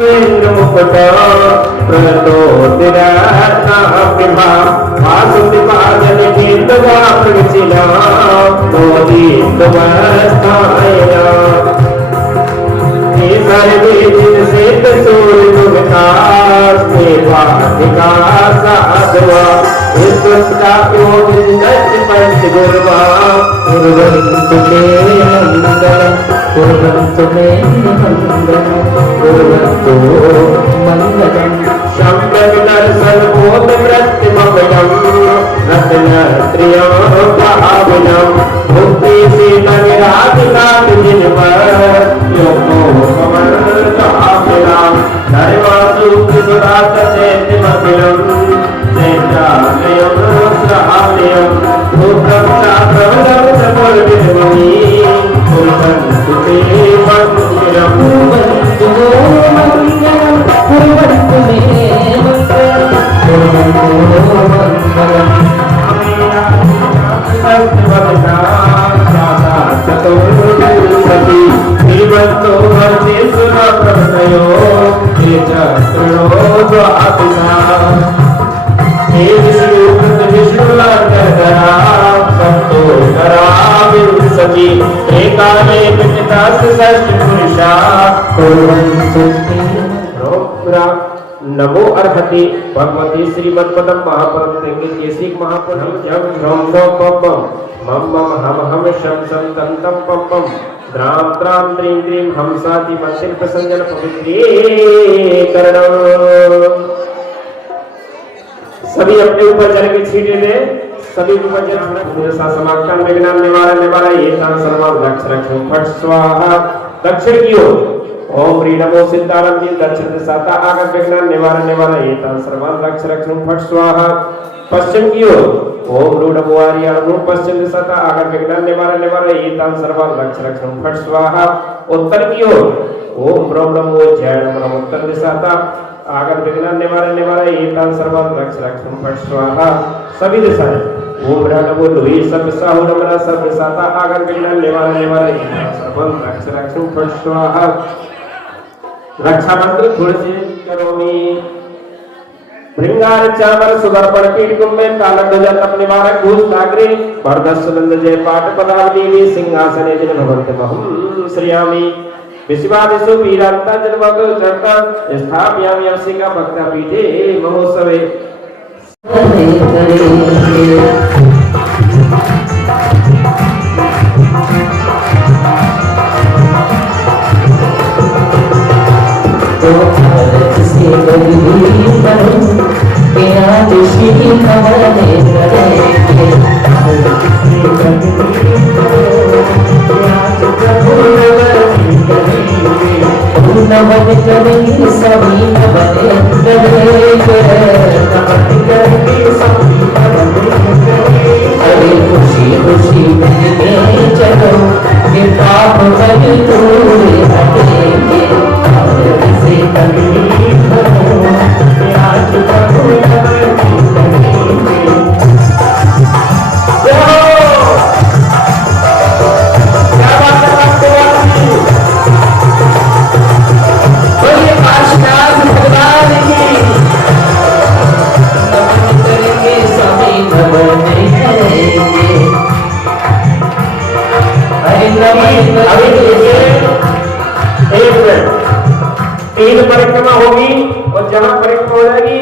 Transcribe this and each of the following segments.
मुकुटा प्रदोदिराता विभा वासुदेवाजन केतवा प्रचिला मोदी तुमस्तायना ये सर्वे जिनसे सूर्य विकास देवाधिका साधवा विश्वस्ता प्रोदिनच पंच गुरुवा कुर्वन्तु मे मंगलम् कुर्वन्तु मे मंगलम् कुर्वन्तु मंगलम् शम्भव दर्शन बोध प्रतिमवयम् रत्नत्रियं पावनम् मुक्ति से नगराधिकात जिनपर योगो कमलतामिनाम् धर्मासु सुरात चैत्यमखिलम् चैत्रालयं श्रालयं भूतं शास्त्रवदं सफलविद्महि कुर्वन्तु ते मङ्गलम् कुर्वन्तु मङ्गलम् कुर्वन्तु मे मङ्गलम् कुर्वन्तु मङ्गलम् चतुर्विंशति श्रीमन्तो भर्तेश्वर प्रभृतयो ये चक्रो द्वादशा हे विष्णुलांकरा संतोषरा विंशति एकाले पितृदास षष्ठ पुरुषा कुर्वन्तु नमो अर्हति भगवती श्रीमद्पदम महापरम केसिक महापुरुषम जम झम झम पम मम मम हम हम शम शम तम तम पम पम द्राम द्राम द्रीं द्रीं हमसाति मंत्र प्रसंजन पवित्रीकरणम। सभी अपने ऊपर जल की छींटे लें, सभी ऊपर जल समाक्षण विघ्न निवारण निवारण ये तान सर्वम लक्ष्य रक्षो फट स्वाहा। दक्षिण की ओर ओम ह्री नमो सिद्धारम जी दक्षिण दिशाता आगत विघ्न निवारण निवारण ये तान सर्वम लक्ष्य रक्षो फट स्वाहा। पश्चिम की ओर ओम रू नमो आर्याणु पश्चिम दिशाता आगत विघ्न निवारण निवारण ये तान सर्वम लक्ष्य रक्षो फट स्वाहा। उत्तर की ओर ओम ब्रह्म नमो जैन ब्रह्म उत्तर दिशाता आगत विघ्न निवारण निवारण ये तान सर्वम लक्ष्य रक्षो फट स्वाहा। सभी दिशाएं ओम नमो लोही सब साहु नमः सब दिशाता आगत विघ्न निवारण निवारण ये तान सर्वम लक्ष्य रक्षो फट स्वाहा। रक्षा मंत्र तुलसी करोमि भृंगार चामर सुदर्पण पीठ कुंभे तालक ध्वज तप निवारक भूत नागरी वरदस्वनंद जय पाठ पदावली सिंहासने दिन भवन्त महं श्रियामि विशिवादिषु पीरांता जन्मक चरता स्थापयामि अवसिका भक्ता पीठे महोत्सवे। तो भारत से गरीब करूं तेरा देशी खबरें करेंगे भारत से गरीब करूं आज प्रभु नमन करेंगे सभी नमन करेंगे नमन करेंगे सभी नमन करेंगे। अरे खुशी खुशी मिलके चलो ये पाप बलि दूर हटेंगे भारत से गरीब करूं आज प्रभु नमन करेंगे। क्या बात है बोलिए काशीनाथ भगवान की नमन करेंगे सभी नमन करेंगे। अरे नमन करेंगे। तीन परिक्रमा होगी और जहां परिक्रमा हो जाएगी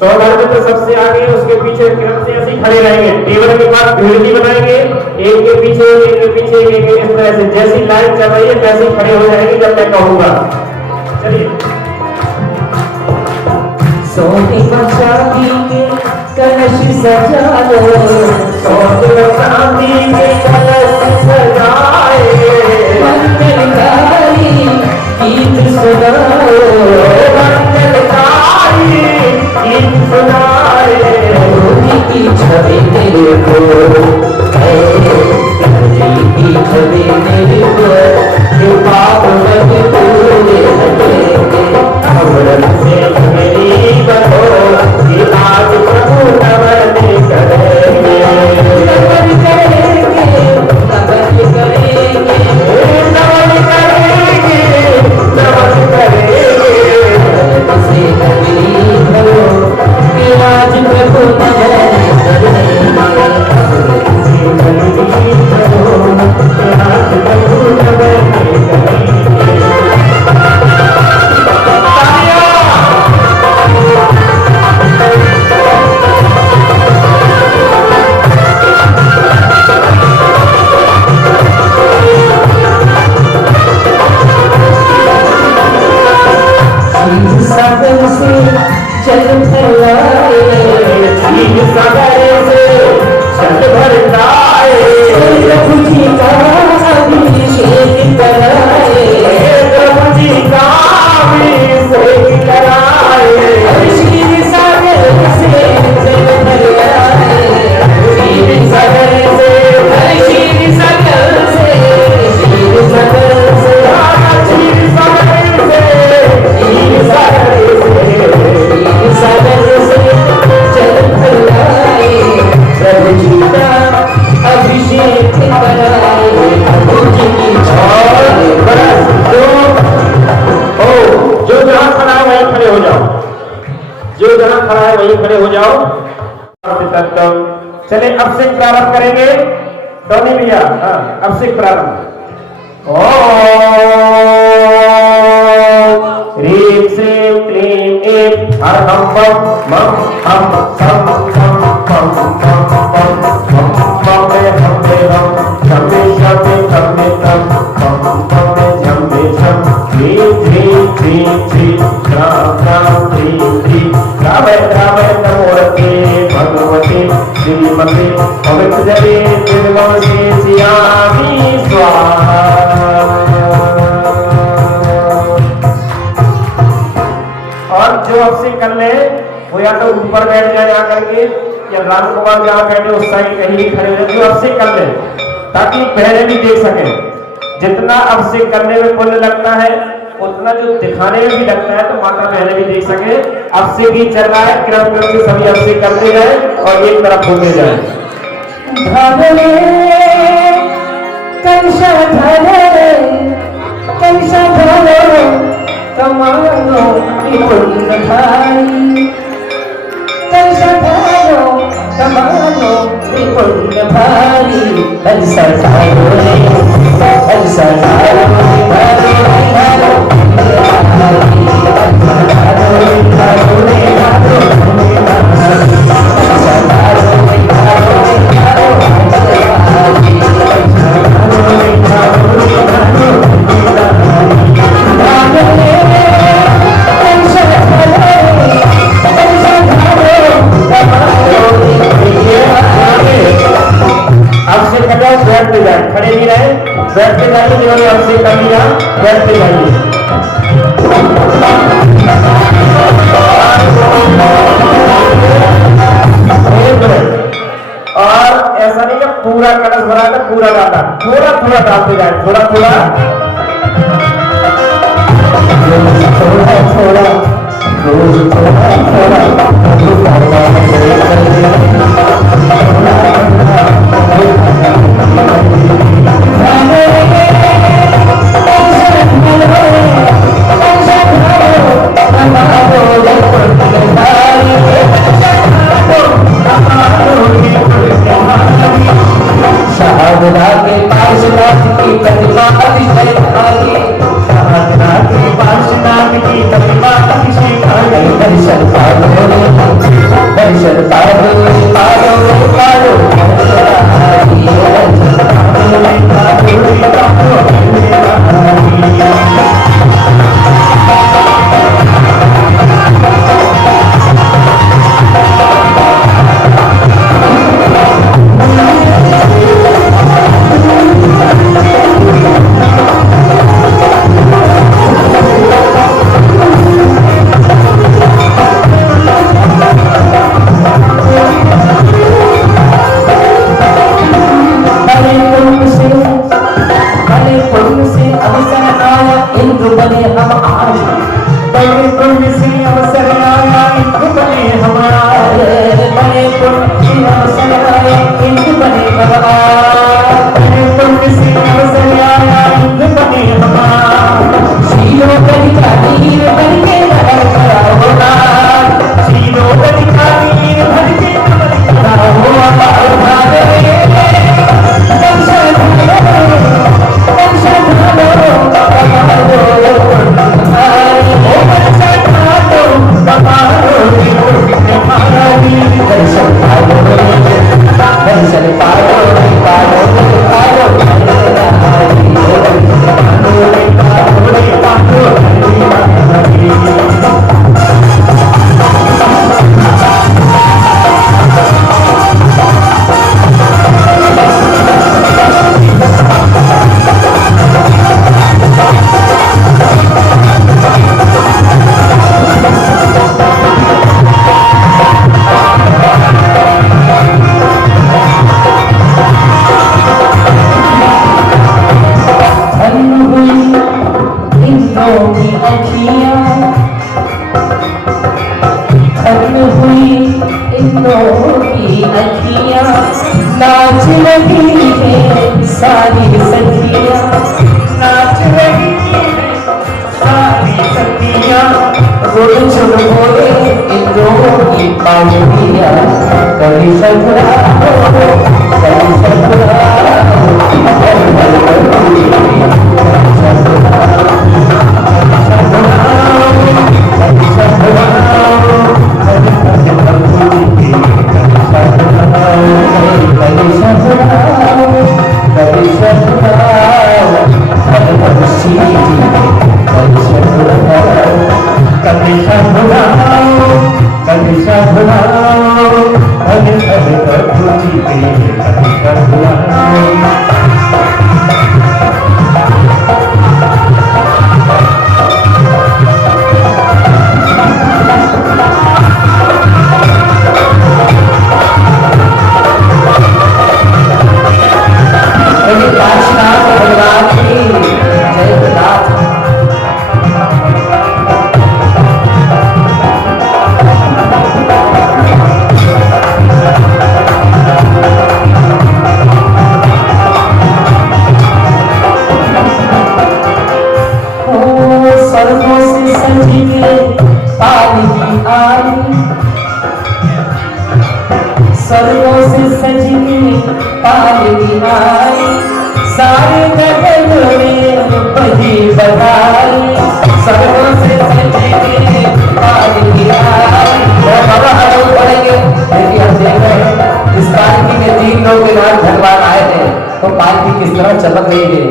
100 तो सबसे आगे उसके पीछे क्रम से ऐसे खड़े रहेंगे। टेबल के पास भीड़ नहीं बनाएंगे, एक के पीछे एक के पीछे एक इस तरह से जैसी लाइन चल रही है वैसे खड़े हो जाएंगे जब मैं कहूंगा। चलिए सोने चांदी के कलश सजा लो सोने चांदी के कलश सजाए मंगलकारी गीत सुनाओ मंगलकारी गीत सुनाए रोजी की छवि तेरे को रोजी की छवि तेरे को ये पाप बन पूरे हटेंगे अमृत से मेरी बनो ये आज प्रभु नमन करेंगे नमन करेंगे नमन करेंगे नमन करेंगे नमन करेंगे। जो जहां खड़ा है वहीं खड़े हो जाओ, जो जहां खड़ा है वहीं खड़े हो जाओ। चले अब से प्रारंभ करेंगे टोनी भैया। अब से प्रारंभ। ह्रीं श्रीं क्लीं ऐं हर हम बम मम हम सम सम पम पम पम हम बम हम शमे शमे शमे तम पम पम झमे झम ह्रीं ह्रीं क्लीं क्लीं राम राम ह्रीं ह्रीं राम राम नमोते भगवते श्रीमते पवित्र जले निर्मले सियामी स्वाहा। और जो अब से कर ले वो या तो ऊपर बैठ जाए आकर के, या राम कुमार जहाँ बैठे उस साइड कहीं भी खड़े हो, जो अब से कर ले ताकि पहले भी देख सके। जितना अब से करने में पुण्य लगता है उतना जो दिखाने में भी लगता है, तो माता पहले भी देख सके। अब से भी चल रहा है, क्रम क्रम से सभी अब से करते जाए और एक तरफ होते जाए। कमानो विपुल भारी, कैसा भारो कमानो विपुल भारी, कैसा भारो रे कैसा भारो भारो भारो खड़े नहीं रहे, बैठते जाइए। जिन्होंने अब से कर लिया बैठते जाइए। और ऐसा नहीं कि पूरा कलश भरा था पूरा डाला, थोड़ा थोड़ा डालते जाए, थोड़ा थोड़ा थोड़ा रोज थोड़ा साधना के पास नाथ की प्रतिमा अतिशय भारी, साधना के पास नाथ की प्रतिमा अतिशय भारी, दर्शन पालो दर्शन पालो पालो पालो की अखियाँ नाच लगी है। सारी सखियां नाच रही हैं, सारी सखियां रोड चुन बोले इंद्रों की पालकियां। कभी सपना कभी सपना सर्वों से सज के पालकी आई, सारे गगन में बजी बधाई। सर्वों से सज के पालकी आई। और बाबा हम पढ़ेंगे, देखिए हम देख रहे हैं इस पालकी में 3 लोग के नाम भगवान आए थे, तो पालकी किस तरह चमक रही है,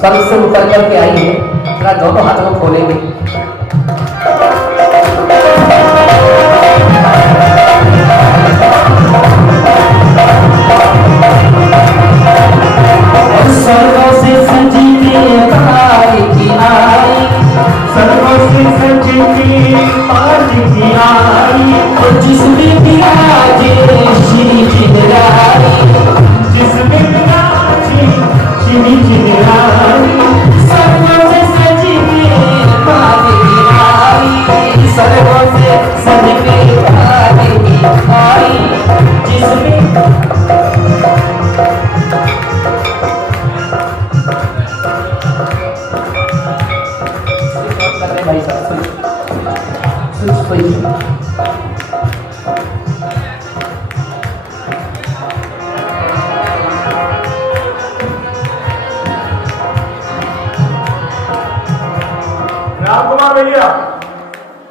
स्वर्ग से उतर करके आई है। अपना दोनों हाथों को खोलेंगे। सर्वों से सजी के पालकी आई, सर्वों से सजी के पालकी आई। और जिसमें विराजे श्री जिंदराई, जिसमें विराजे श्री जिंदराई। सर्वों से सजी के पालकी आई, सर्वों से सजी के पालकी आई। जिसमें भाई साहब राम कुमार भैया,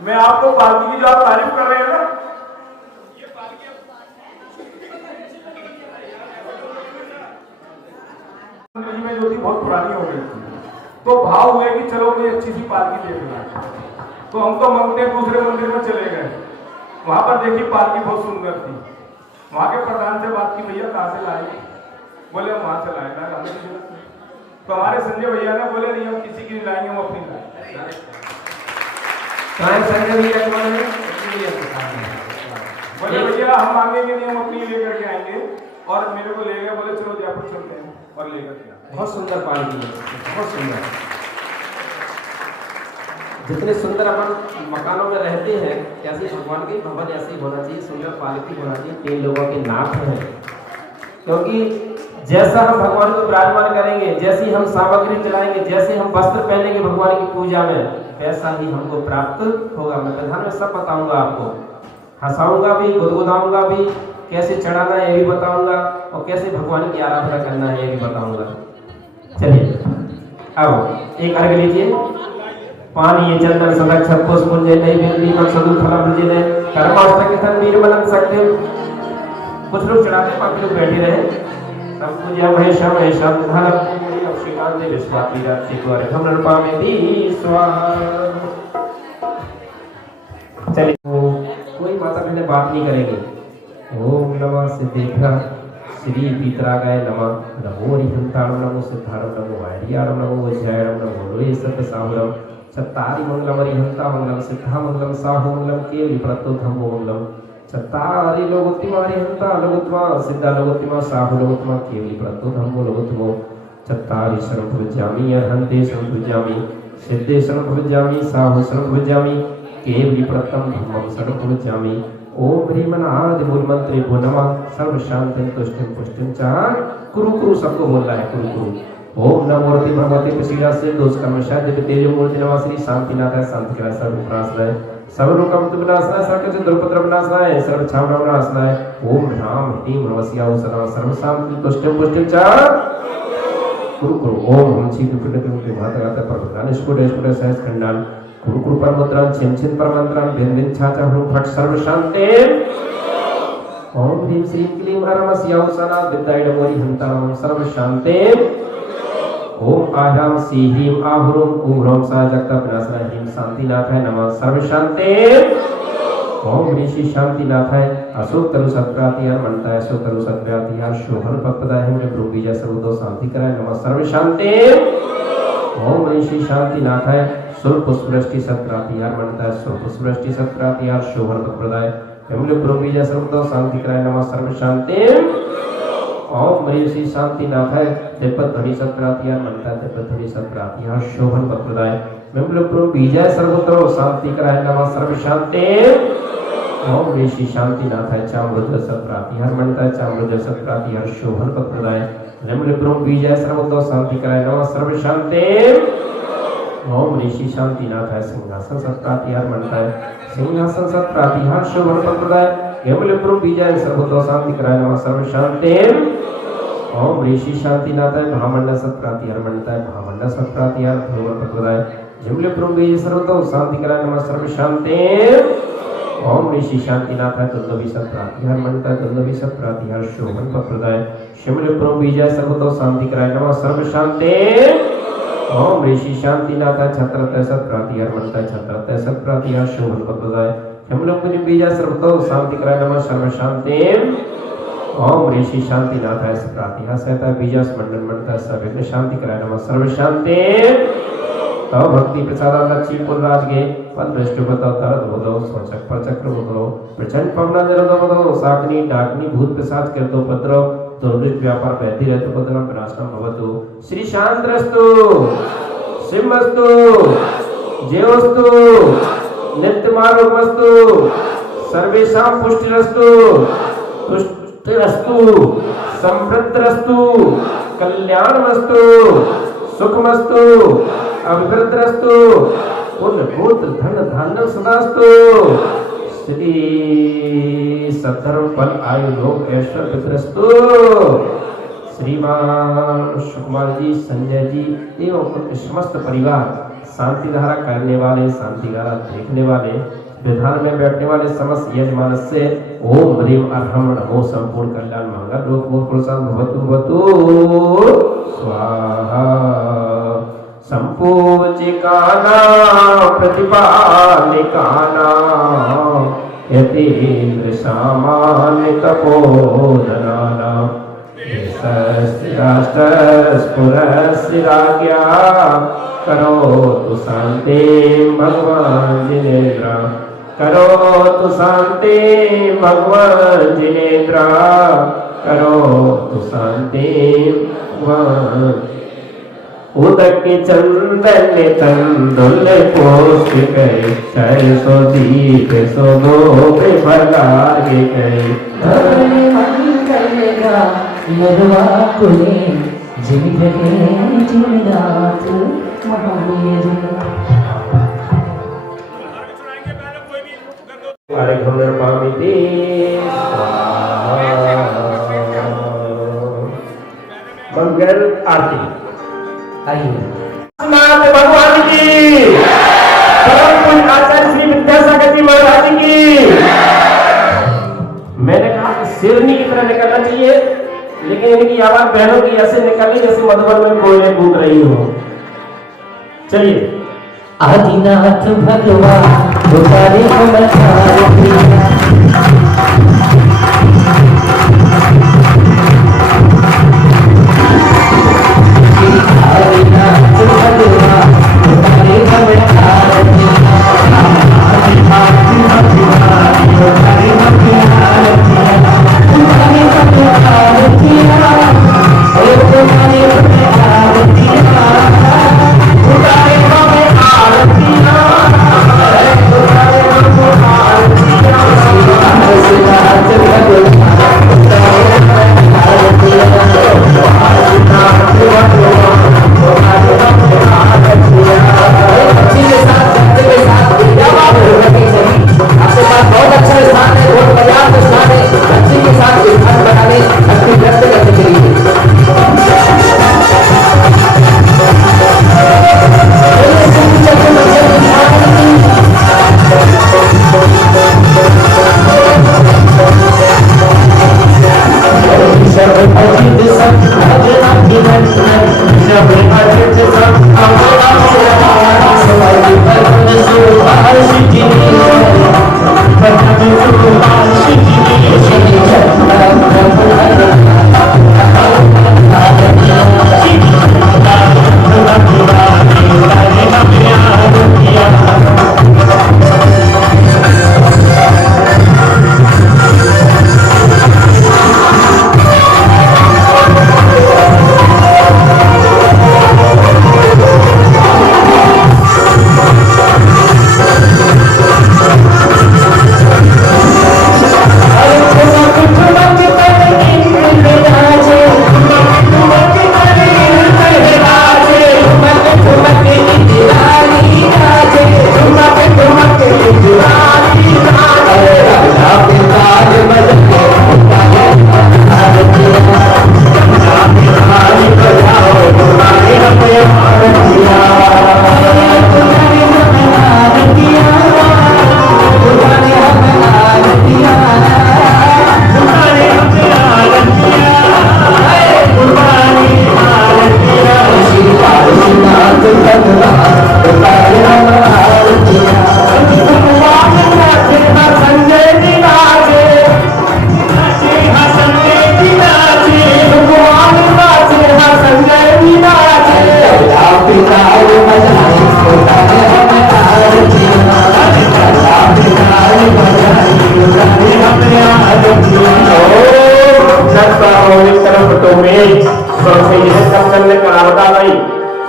मैं आपको पालकी की जो आप तारीफ कर रहे हैं ना, ये पालकी में जो थी बहुत पुरानी हो गई थी, तो भाव हुए कि चलो कोई अच्छी सी पालकी देखना है। तो हम तो मंदिर दूसरे मंदिर में चले गए, वहां पर देखी पालकी बहुत सुंदर थी। वहां के प्रधान से बात की, भैया कहाँ से लाए? बोले हम वहां से लाए। हमें तो हमारे संजय भैया ने बोले नहीं हम किसी की नहीं लाएंगे, हम अपनी लाए। संजय भैया बोले भैया हम मांगेंगे नहीं, हम अपनी लेकर के आएंगे। और मेरे को ले गए, बोले चलो जयपुर चलते हैं, और लेकर के आए। बहुत सुंदर पालकी है, बहुत सुंदर। जितने सुंदर अपन मकानों में रहते हैं, ऐसे भगवान के भवन ऐसे ही होना चाहिए, सुंदर पालकी होना चाहिए। 3 लोगों के नाथ हैं, क्योंकि जैसा हम भगवान को विराजमान करेंगे, जैसी हम सामग्री चलाएंगे, जैसे हम वस्त्र पहनेंगे भगवान की पूजा में, वैसा ही हमको प्राप्त होगा। मैं प्रधान में सब बताऊंगा आपको, हंसाऊंगा भी, गुदगुदाऊंगा भी, कैसे चढ़ाना है ये भी बताऊंगा, और कैसे भगवान की आराधना करना है ये भी बताऊंगा। चलिए अब एक अर्घ लीजिए। पानी ये चंदन सदक छत्तोस पुंजे नहीं बिंदी पर सदु फला मुझे ने कर्माष्टक थन निर्मलन सकते। कुछ लोग चढ़ाते, बाकी लोग बैठे रहे। सब पूजा महेशम महेशम धन अब श्रीकांत देव स्वाति रात्रि को अर्घम नरपा में दी स्वाहा। चलिए कोई माता पहले बात नहीं करेगी। ओम नमः सिद्धेभ्यः श्री पीतरागाय नमः। नमो हरिहंताणं नमो सिद्धाणं नमो वार्याणं नमो वज्रायणं नमो लोहे सत्यसाहुरं चत्तारि मंगलम हरिहंता मंगलम सिद्धा मंगलम साहु मंगलम केवली प्रतो धम्मो मंगलम चत्तारि लोकोत्तमा हरिहंता लोकोत्तमा सिद्धा लोकोत्तमा साहु लोकोत्तमा केवली प्रतो धम्मो लोकोत्तमो चत्तारि शरणं भुजामि अरहन्ते शरणं भुजामि सिद्धे शरणं भुजामि साहु शरणं भुजामि केवली प्रतं धम्मं शरणं भुजामि ओम ह्रीमनाद मूलमंत्री भो नमः सर्व शांतिं तुष्टिं पुष्टिं च कुरु कुरु सबको बोलना है कुरु कुरु। ओम नमोरति भगवती प्रसीदा से दोष कर्मशा दिव्य तेज मूर्ति नमः श्री शांतिनाथाय शांति के सर्व प्रासनाय सर्व लोकम तुमनासनाय सर्व द्रौपद विनाशनाय सर्व छावना विनाशनाय ओम ह्राम ह्रीं नमस्या सदा सर्व शांति तुष्टिं पुष्टिं च कुरु कुरु। ओम हम छी दुपिंड के माता गाता परमदान स्फुट स्फुट सहज खंडान कुरु कुरु परमद्रान छिन छिन परमंत्रान भिन भिन छाचा हूं फट सर्व शांति। ओम ह्रीं श्रीं क्लीं हरमस्या सदा विद्यायडमोरि हंतारम सर्व शांति। ओम आह्याम सी ह्रीं आहुरुम ओम ह्रौं सा जगता विनाशनाय ह्रीं शांतिनाथाय नमः सर्व शांति। ओम ऋषि शांतिनाथाय अशोक तरु सत्प्रातिहार मनताय अशोक तरु सत्प्रातिहार शोभन पदपदाय हिमने ब्रूबीजा सर्वतो शांति कराय नमः सर्व शांति। ओम ऋषि शांतिनाथाय स्वरूप पुष्पवृष्टि सत्प्रातिहार मनताय स्वरूप पुष्पवृष्टि सत्प्रातिहार शोभन पदपदाय हिमने ब्रूबीजा सर्वतो शांति कराय नमः सर्व शांति। ओम ऋषि शांतिनाथाय देवपद ध्वनि सत्प्रातिहार मनताय देवपद ध्वनि सत्प्रातिहार शोभन पदपदाय हिमने ब्रूबीजा सर्वतो शांति कराय नमः सर्व शांति। ओम ऋषि शांतिनाथाय चामरुद्र सत्प्रातिहार मनताय चामरुद्र सत्प्रातिहार शोभन पदप्रदाय निम्न ब्रह्म विजय सर्वतो शांति कराय नमः सर्व शांति। ओम ऋषि शांतिनाथाय सिंहासन सत्प्रातिहार मनताय सिंहासन सत्प्रातिहार शोभन पदप्रदाय निम्न ब्रह्म विजय सर्वतो शांति कराय नमः सर्व शांति। ओम ऋषि शांतिनाथाय महामंडल सत्प्रातिहार मनताय महामंडल सत्प्रातिहार शोभन पदप्रदाय निम्न ब्रह्म विजय सर्वतो शांति कराय नमः सर्व शांति। ओम ऋषि शांतिनाथाय दुर्लभी सत्प्रातिहार मनताय दुर्लभी सत्प्रातिहार शोभन पदप्रदाय शिमले ब्रह्म विजय सर्वतो शांति कराय नमः सर्व शांति। ओम ऋषि शांतिनाथाय छत्रतय सत्प्रातिहार मनताय छत्रतय सत्प्रातिहार शोभन पदप्रदाय शिमले ब्रह्म विजय सर्वतो शांति कराय नमः सर्व शांति। ओम ऋषि शांतिनाथाय सत्प्रातिहार सहताय विजय मंडल मनताय सर्वज्ञ शांति कराय नमः सर्व शांति। तव भक्ति प्रसाद लक्ष्मी पुरराज गे पद दृष्टि बताओ तरत बोलो सोचक पर चक्र बोलो प्रचंड पवना जरो बोलो साकनी डाकनी भूत प्रसाद कर दो पद्रो दुर्भिक्ष व्यापार बैठी रहते पद्रम विनाशनम भवतु श्री शांतरस्तु सिंहस्तु जेवस्तु नित्यमारोगमस्तु सर्वेषां पुष्टिरस्तु तुष्टिरस्तु समृद्धिरस्तु कल्याणमस्तु सुखमस्तु अभिवृद्धिरस्तु पुण्य पुत्र धन धान्य सदास्तु श्री सद्धर्म फल आयु लोक ऐश्वर्य विद्रस्तु। श्रीमान सुकुमार जी संजय जी एवं उनके समस्त परिवार शांति धारा करने वाले शांति धारा देखने वाले विधान में बैठने वाले समस्त यजमान से ओम ह्रीं अर्हम नमो संपूर्ण कल्याण मंगल लोक मोक्ष प्रसाद भवतु भवतु स्वाहा। संपूजिकाना प्रतिपालिकाना यतीन्द्र सामान्य तपोधनाना स्फुरस्फुरस्थिराज्ञा करोतु शांति भगवान जिनेन्द्र करोतु शांति भगवान जिनेन्द्र करोतु शांति भगवान। उदक चंदन तंदुल पोष गए चर सो दीप सो गोप भलागे गए धरणी मंगलेगा नरवा कुले जीव के जीवनाथ महावीर। हरे घोर पामिते मंगल आरती। आइए नाथ भगवान की परम पूज्य आचार्य श्री विद्यासागर जी महाराज की। मैंने कहा कि शेरनी की तरह निकलना चाहिए लेकिन इनकी आवाज बहनों की ऐसे निकली जैसे मधुबन में कोयले कूद रही हो। चलिए आदिनाथ भगवान पुकारे हम अजित सब अजरा किरण जब अजित सब अमरा सवाई पद्म सुभाष की पद्म सुभाष की श्री चंद्र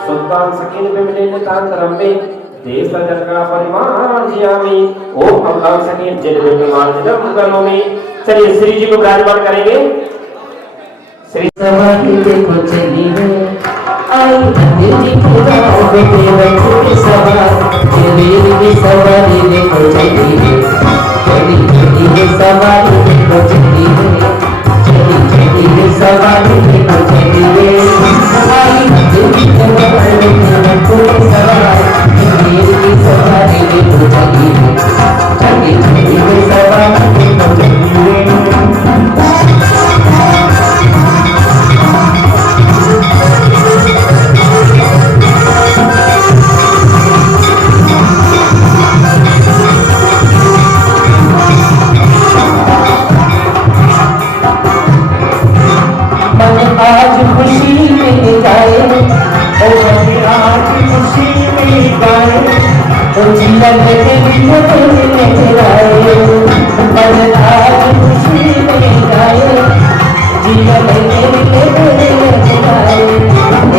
सुल्तान सकीन बिमले तान तरम्बे देश जनका परिमाण जियामी ओम अल्लाह सकीन जल विमान जम करोमी। चलिए श्री जी को विराजमान करेंगे। श्री सवारी देखो चली है आई दिल्ली की राहों पे बैठे सवार चली की सवारी देखो चली है चली चली सवारी देखो चली है चली चली सवारी देखो चली है आई दिल्ली की राहों पे बैठे सवार चली की सवारी देखो चली है चली चली सवारी देखो चली है। आज खुशी में गाए ओ आज खुशी में गाए ओ जीवन के लिए गाए मन आज खुशी में गाए जीवन के लिए गाए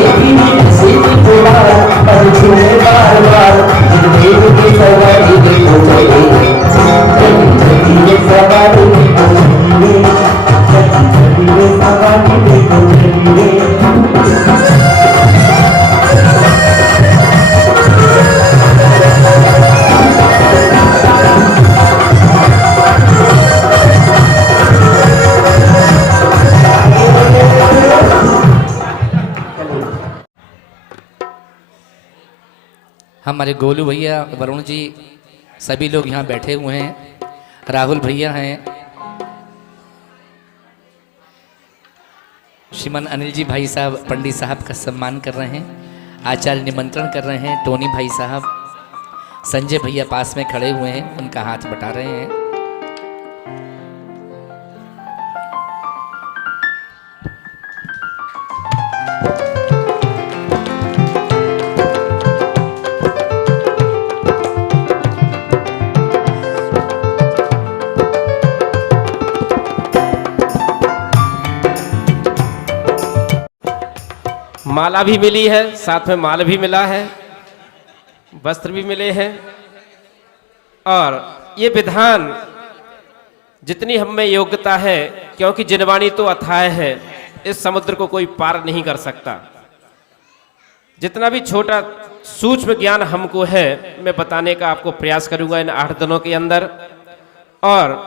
एक ही सिद्ध बुला पर छुए बार बार देव की सवारी देखो चले चली सवारी देखो चली सवारी देखो चलिए। हमारे गोलू भैया, वरुण जी, सभी लोग यहाँ बैठे हुए हैं। राहुल भैया हैं, श्रीमान अनिल जी भाई साहब पंडित साहब का सम्मान कर रहे हैं, आचार्य निमंत्रण कर रहे हैं। टोनी भाई साहब, संजय भैया पास में खड़े हुए हैं, उनका हाथ बटा रहे हैं। माला भी मिली है, साथ में माल भी मिला है, वस्त्र भी मिले हैं। और ये विधान जितनी हम में योग्यता है, क्योंकि जिनवाणी तो अथाह है, इस समुद्र को कोई पार नहीं कर सकता। जितना भी छोटा सूक्ष्म ज्ञान हमको है, मैं बताने का आपको प्रयास करूंगा इन 8 दिनों के अंदर। और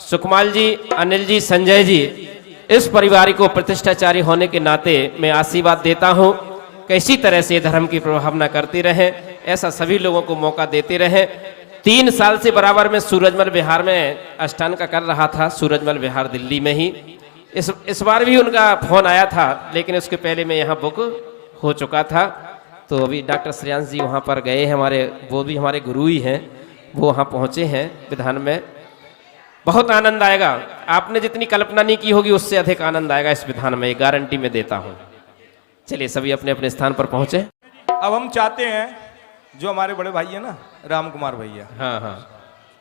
सुकमाल जी, अनिल जी, संजय जी, इस परिवार को प्रतिष्ठाचारी होने के नाते मैं आशीर्वाद देता हूं कि इसी तरह से धर्म की प्रभावना करती रहे, ऐसा सभी लोगों को मौका देते रहे। 3 साल से बराबर में सूरजमल विहार में अष्टांग का कर रहा था, सूरजमल विहार दिल्ली में ही। इस बार भी उनका फोन आया था, लेकिन उसके पहले मैं यहाँ बुक हो चुका था। तो अभी डॉक्टर श्रेयांश जी वहाँ पर गए हैं, हमारे वो भी हमारे गुरु ही हैं, वो वहाँ पहुँचे हैं विधान में। बहुत आनंद आएगा, आपने जितनी कल्पना नहीं की होगी उससे अधिक आनंद आएगा इस विधान में, एक गारंटी में देता हूँ। चलिए सभी अपने अपने स्थान पर पहुँचे। अब हम चाहते हैं जो हमारे बड़े भाई है ना राम कुमार भैया, हाँ हाँ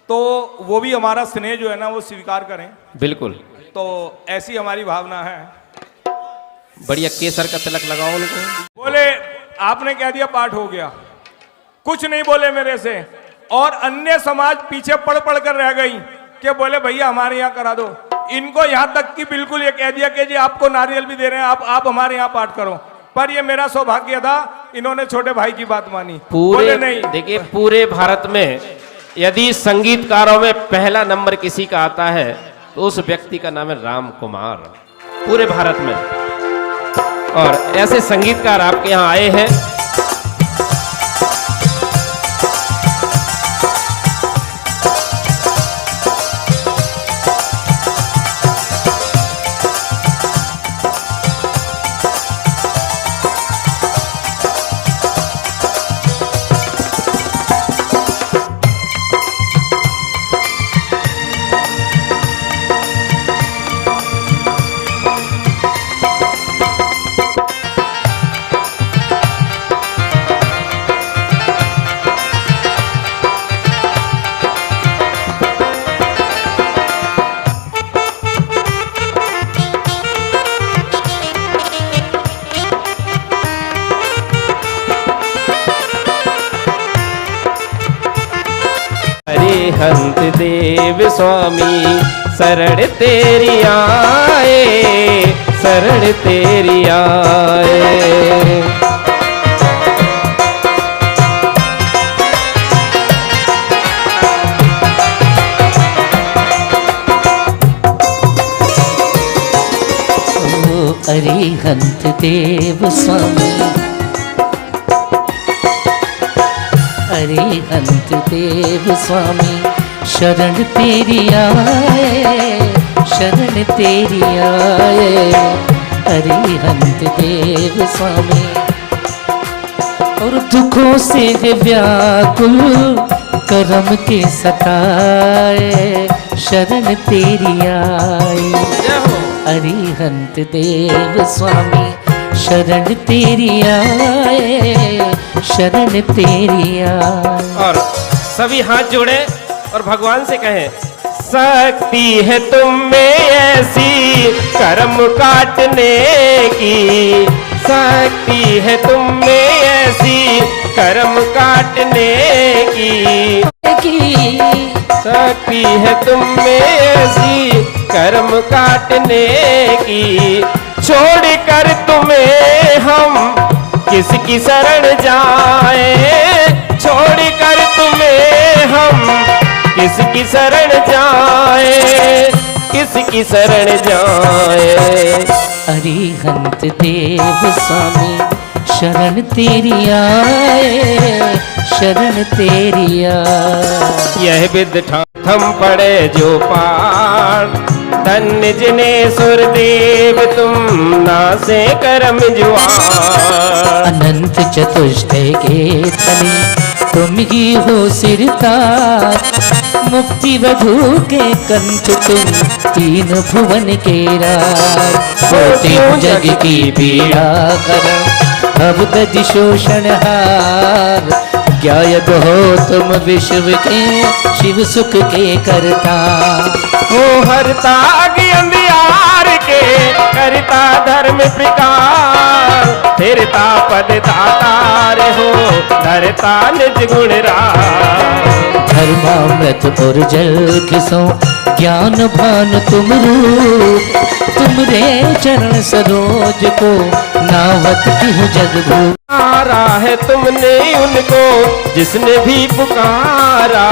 तो वो भी हमारा स्नेह जो है ना वो स्वीकार करें। बिल्कुल, तो ऐसी हमारी भावना है। बढ़िया केसर का तिलक लगाओ उनको। बोले आपने कह दिया पाठ हो गया, कुछ नहीं बोले मेरे से, और अन्य समाज पीछे पढ़ पढ़ कर रह गई कि बोले भैया हमारे यहाँ करा दो। इनको यहाँ तक कि बिल्कुल ये कह दिया कि जी आपको नारियल भी दे रहे हैं, आप हमारे यहाँ पाठ करो। पर ये मेरा सौभाग्य था, इन्होंने छोटे भाई की बात मानी। पूरे नहीं, देखिए पूरे भारत में यदि संगीतकारों में पहला नंबर किसी का आता है तो उस व्यक्ति का नाम है राम कुमार, पूरे भारत में। और ऐसे संगीतकार आपके यहाँ आए हैं। हंत देव स्वामी शरण तेरी आए, शरण तेरी आए। अरिहंत देव स्वामी, अरिहंत देव स्वामी शरण तेरी आए, शरण तेरी आए। अरिहंत देव स्वामी और दुखों से व्याकुल करम के सताए, शरण तेरी आए। अरिहंत देव स्वामी शरण तेरी आए, शरण तेरी आए। और सभी हाथ जोड़े और भगवान से कहें, शक्ति है तुम में ऐसी कर्म काटने की, शक्ति है तुम में ऐसी कर्म काटने की, शक्ति है तुम में ऐसी कर्म काटने की। छोड़ कर तुम्हें हम किसकी शरण जाए, छोड़ कर तुम्हें हम किसकी शरण जाए, किसकी शरण जाए। अरिहंत देव स्वामी शरण तेरी आए, शरण तेरी आए। यह विद थम पड़े जो पार, धन्य जिने सुरदेव तुम नासे करम जुआर। अनंत चतुष्टय के तले तुम ही हो सिरतार, मुक्ति वधु के कंठ तुम तीन भुवन के राज। होते जग की पीड़ा कर अब गति शोषण हार, ज्ञायत हो तुम विश्व के शिव सुख के करता। हो हरता अंधियार के करता धर्म प्रकार, फिरता पद दातार हो धरता निज गुण राज। धर्मामृत और जल किसो ज्ञान भान तुम रूप, तुमरे चरण सरोज को नावत की जग भू। पुकारा है तुमने उनको जिसने भी पुकारा,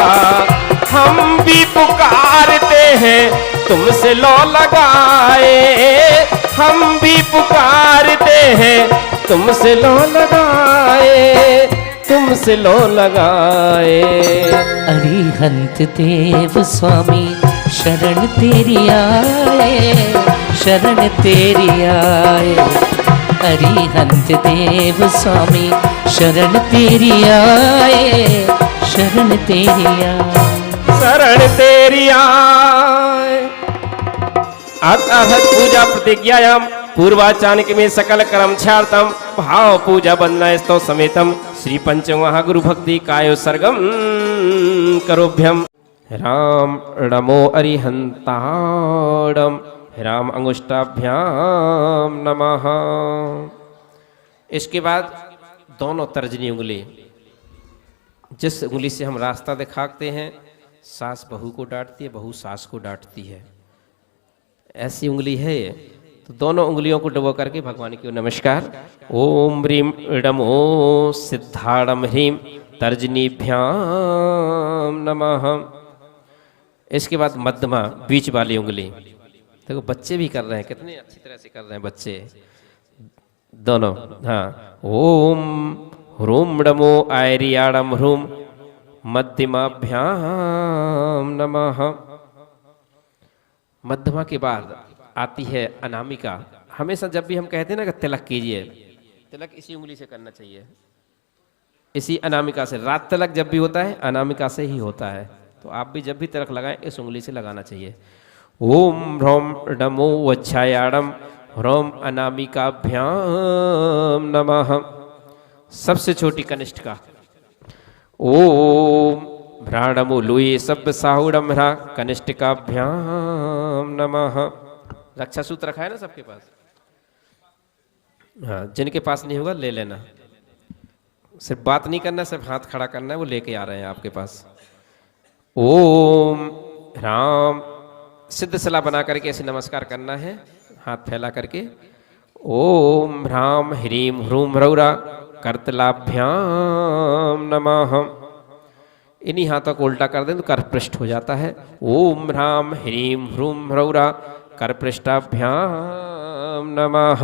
हम भी पुकारते हैं तुमसे लो लगाए, हम भी पुकारते हैं तुमसे लो लगाए, तुमसे लो लगाए। अरिहंत देव स्वामी शरण तेरी आए, शरण तेरी आए। अरिहंत देव स्वामी शरण तेरी आए, शरण तेरी आए। शरण तेरी आए। अतः पूजा प्रतिज्ञायाम पूर्वाचानक में सकल कर्म छार्थम भाव पूजा बंदना स्तव समेतम श्री पंच महागुरु भक्ति कायो सर्गम करोभ्यम। राम नमो अरिहंताड़म राम अंगुष्ठाभ्याम नमः। इसके बाद दोनों तर्जनी उंगली, जिस उंगली से हम रास्ता दिखाते हैं सास बहू को डांटती है, बहू सास को डांटती है, ऐसी उंगली है ये। तो दोनों उंगलियों को डुबो करके भगवान की ओर नमस्कार। ओम ह्रीम इडमो सिद्धाड़म ह्रीम तर्जनीभ्याम नमः। इसके बाद मध्यमा बीच वाली उंगली, देखो बच्चे भी कर रहे हैं, कितने अच्छी तरह से कर रहे हैं बच्चे दोनों। हाँ, ओम ह्रूम डमो आयरियाड़म ह्रूम मध्यमाभ्याम नमः। मध्यमा के बाद आती है अनामिका। हमेशा जब भी हम कहते हैं ना कि तिलक कीजिए, तिलक इसी उंगली से करना चाहिए, इसी अनामिका से। रात तिलक जब भी होता है अनामिका से ही होता है, तो आप भी जब भी तिलक लगाएं इस उंगली से लगाना चाहिए। ओम ह्रौम डमो वच्छायाड़म ह्रौम अनामिकाभ्याम नमः। सबसे छोटी कनिष्ठ का ओम भ्राणमो लुए सब साहुड़म भ्रा कनिष्ठिकाभ्याम नमः। रक्षा सूत्र रखा है ना सबके पास? हाँ, जिनके पास नहीं होगा ले लेना। सिर्फ बात नहीं करना, सिर्फ हाथ खड़ा करना है, वो लेके आ रहे हैं आपके पास। ओम राम सिद्ध सला बना करके ऐसे नमस्कार करना है, हाथ फैला करके। ओम राम ह्रीम ह्रूम ह्रौरा करतलाभ्याम नमः। इन्हीं हाथों को उल्टा कर दें तो कर पृष्ठ हो जाता है। ओम राम ह्रीम ह्रूम ह्रौरा कर पृष्ठाभ्याम नमः।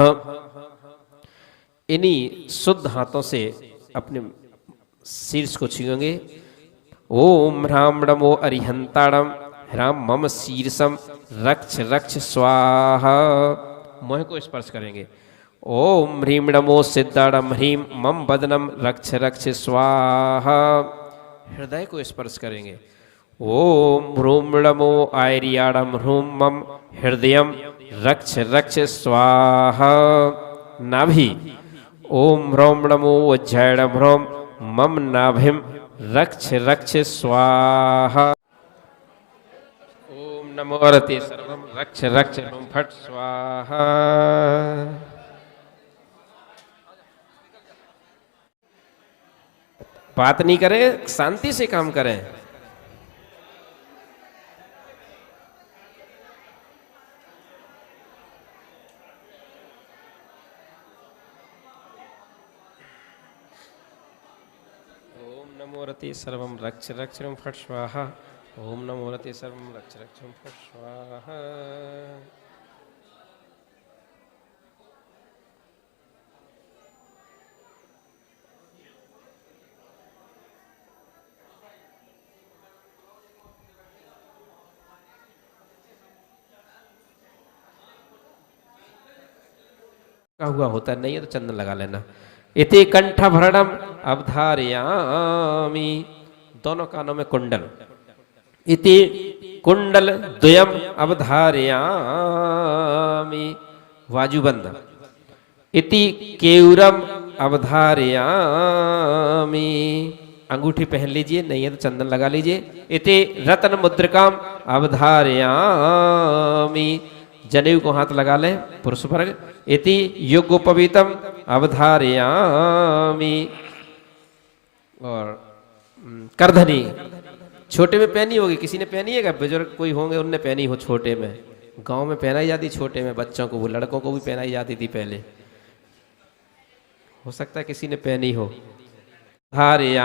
इन्हीं शुद्ध हाथों से अपने शीर्ष को छुएंगे। ओम राम नमो अरिहंताड़म राम मम शीर्षम रक्ष रक्ष स्वाहा। मोह को स्पर्श करेंगे। ओम ह्रीम नमो सिद्धाड़म ह्रीम मम बदनम रक्ष रक्ष स्वाहा। हृदय को स्पर्श करेंगे। ओम ह्रूम नमो आयरियाड़म ह्रूम मम हृदयम रक्ष रक्ष स्वाहा। नाभि ओम ह्रौम नमो वज्जायड़म ह्रौम मम नाभिम रक्ष रक्ष स्वाहा। ओम नमो रते सर्वम रक्ष रक्ष फट स्वाहा। बात नहीं करें, शांति से काम करें। नमो रते सर्वम रक्ष रक्षम फट स्वाहा। ओम नमो रते सर्वम रक्ष रक्षम फट स्वाहा। का हुआ होता नहीं है तो चंदन लगा लेना। इति कंठभरणम अवधारयामि। दोनों कानों में कुंडल। इति कुंडल द्वयम अवधारयामि। वाजुबंद। इति केयूरम अवधारयामि। अंगूठी पहन लीजिए, नहीं है तो चंदन लगा लीजिए। इति रत्न मुद्रिकाम अवधारयामि। जनेऊ को हाथ लगा लें पुरुष वर्ग। इति युगोपवीतम अवधारयामि। और करधनी छोटे में पहनी होगी, किसी ने पहनी है क्या? बुजुर्ग कोई होंगे उनने पहनी हो छोटे में। गांव में पहनाई जाती छोटे में, बच्चों को, वो लड़कों को भी पहनाई जाती थी पहले। हो सकता है किसी ने पहनी हो। धारयामि।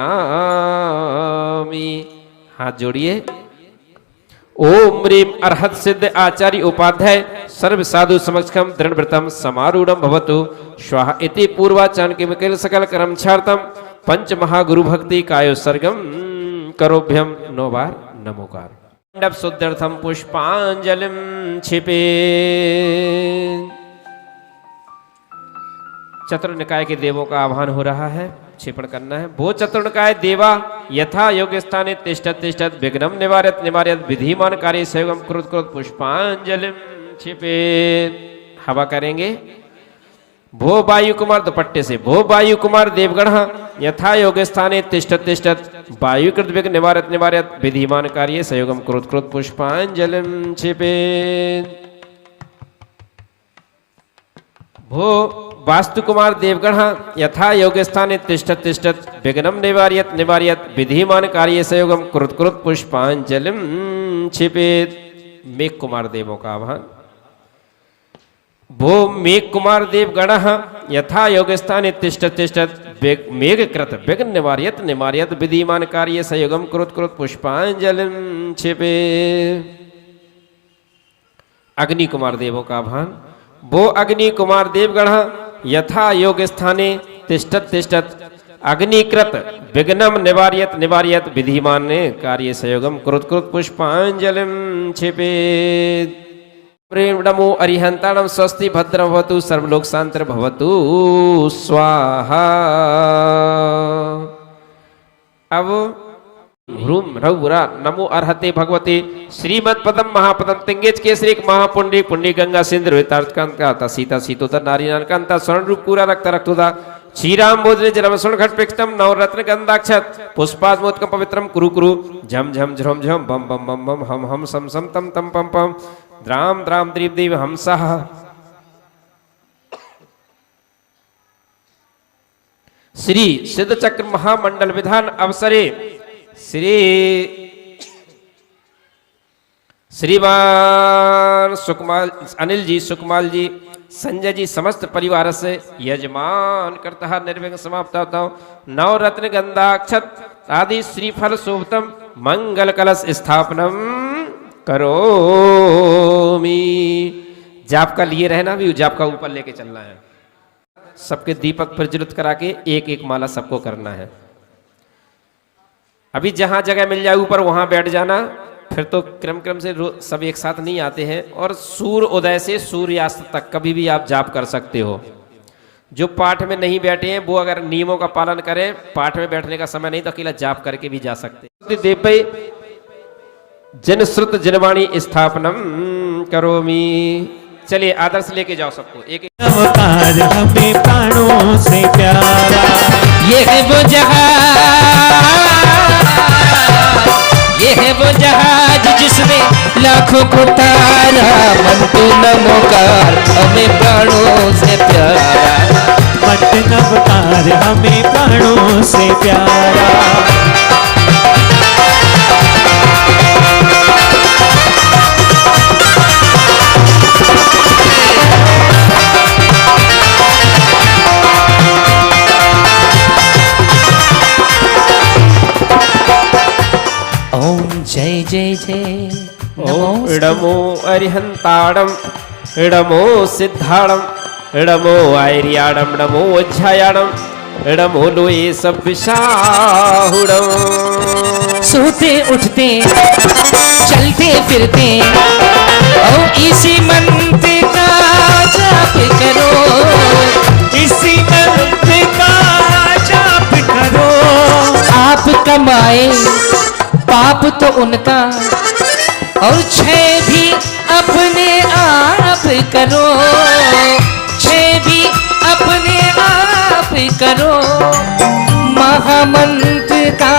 हाथ जोड़िए। ओम ह्रीम अर्हत सिद्ध आचार्य उपाध्याय सर्व साधु समक्षम दृढ़व्रतम समारूढ़ भवतु स्वाहा। इति पूर्वाचान के मिकेल सकल कर्मचार्थम पंच महागुरु भक्ति कायो सर्गम करोभ्यम। 9 बार नमोकार। मंडप शुद्ध्यर्थम पुष्पांजलिम क्षिपे। चतुर्निकाय के देवों का आह्वान हो रहा है, क्षेपण करना है। भो चतुर्निकाय देवा यथा योग्य स्थाने तिष्ठत तिष्ठत विघ्नम निवारयत निवारयत विधिमान कार्य सहयोगम क्रुत क्रुत पुष्पांजलिम क्षिपे। हवा करेंगे। भो वायु कुमार दुपट्टे से, भो वायु कुमार देवगण यथा योग्य स्थाने तिष्ठत तिष्ठत वायुकृत विघ्न निवारयत निवारयत विधिमान कार्य सहयोगम क्रुत क्रुत पुष्पांजलिम क्षिपे। भो वास्तु कुमार देवगण यथा योग्य स्थाने तिष्ठत तिष्ठत विघ्नम निवारयत निवारयत विधिमान कार्य सहयोगम कृत कृत पुष्पांजलिम क्षिपेत। मेघ कुमार देवों का आह्वान। भो मेघ कुमार देवगण यथा योग्य स्थाने तिष्ठत तिष्ठत मेघ कृत विघ्न निवारयत निवारयत विधिमान कार्य सहयोगम कृत कृत पुष्पांजलिम क्षिपेत। अग्नि कुमार देवों का आह्वान। वो अग्नि कुमार देवगण यथा योग स्थाने तिष्ठत तिष्ठत अग्निकृत विघ्नम निवारयत निवारयत विधिमान कार्य सहयोगम कृत कृत पुष्पांजलिम क्षिपेत। प्रेम नमो अरिहंताणम स्वस्ति भद्रम भवतु सर्वलोक शांतिर भवतु स्वाहा। अब ह्रूम रघुरा नमो अर्हते भगवते श्रीमद पदम महापदम तिंगेज केसरी महापुंडी पुंडी गंगा सिंधु रोहितार्थ सीता सीतोतर नारी नानकांता स्वर्ण रूप पूरा रक्त रक्तोदा श्रीराम बोधने जलम स्वर्ण घट पिक्षतम नवरत्न गंधाक्षत पुष्पास्मोदकम पवित्रम कुरु कुरु झम झम झम झम बम बम बम बम हम हम सम सम तम तम पम पम द्राम द्राम द्रीप देव हमसा। श्री सिद्ध चक्र महामंडल विधान अवसरे श्रीमान सुकमाल अनिल जी सुकमाल जी संजय जी समस्त परिवार से यजमान करता निर्विघ्न समाप्त होता हूँ। नवरत्न गंधाक्षत आदि श्रीफल शोभतम मंगल कलश स्थापनम करोमि। जाप का लिए रहना भी, जाप का ऊपर लेके चलना है। सबके दीपक प्रज्वलित करा के एक एक माला सबको करना है। अभी जहां जगह मिल जाए ऊपर वहां बैठ जाना, फिर तो क्रम क्रम से सब एक साथ नहीं आते हैं। और सूर्य उदय से सूर्यास्त तक कभी भी आप जाप कर सकते हो। जो पाठ में नहीं बैठे हैं वो अगर नियमों का पालन करें, पाठ में बैठने का समय नहीं तो अकेला जाप करके भी जा सकते। देवै जन श्रुत जनवाणी स्थापनम करोमि। चलिए आदर्श लेके जाओ सबको एक अवतार हमें प्राणों से प्यारा। ये है वो जहाज जिसने लाखों को तारा। मन तो नमोकार हमें प्राणों से प्यारा। मन अवतार हमें प्राणों से प्यारा। जय जय जय नमो अरिहंताड़म नमो सिद्धाड़म नमो आयर्याड़म नमो अध्यायाड़म नमो लोए सब विशाहुड़म। सोते उठते चलते फिरते और इसी मंत्र का जाप करो। इसी मंत्र का जाप करो। आप कमाए पाप तो उनका और क्षय भी अपने आप करो। क्षय भी अपने आप करो। महामंत्र का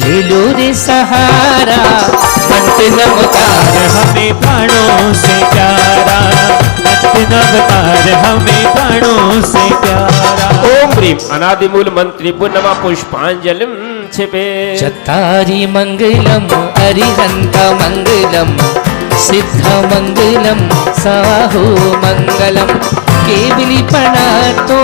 ले लो रे सहारा। मंत्र नमकार हमें प्राणों से प्यारा। मंत्र नमकार हमें प्राणों से प्यारा। ओम ह्रीम अनादिमूल मंत्री पुनमा पुष्पांजलिम क्षिपे। चत्तारि मंगलम अरिहंत मंगलम सिद्ध मंगलम साहु मंगलम केवली तो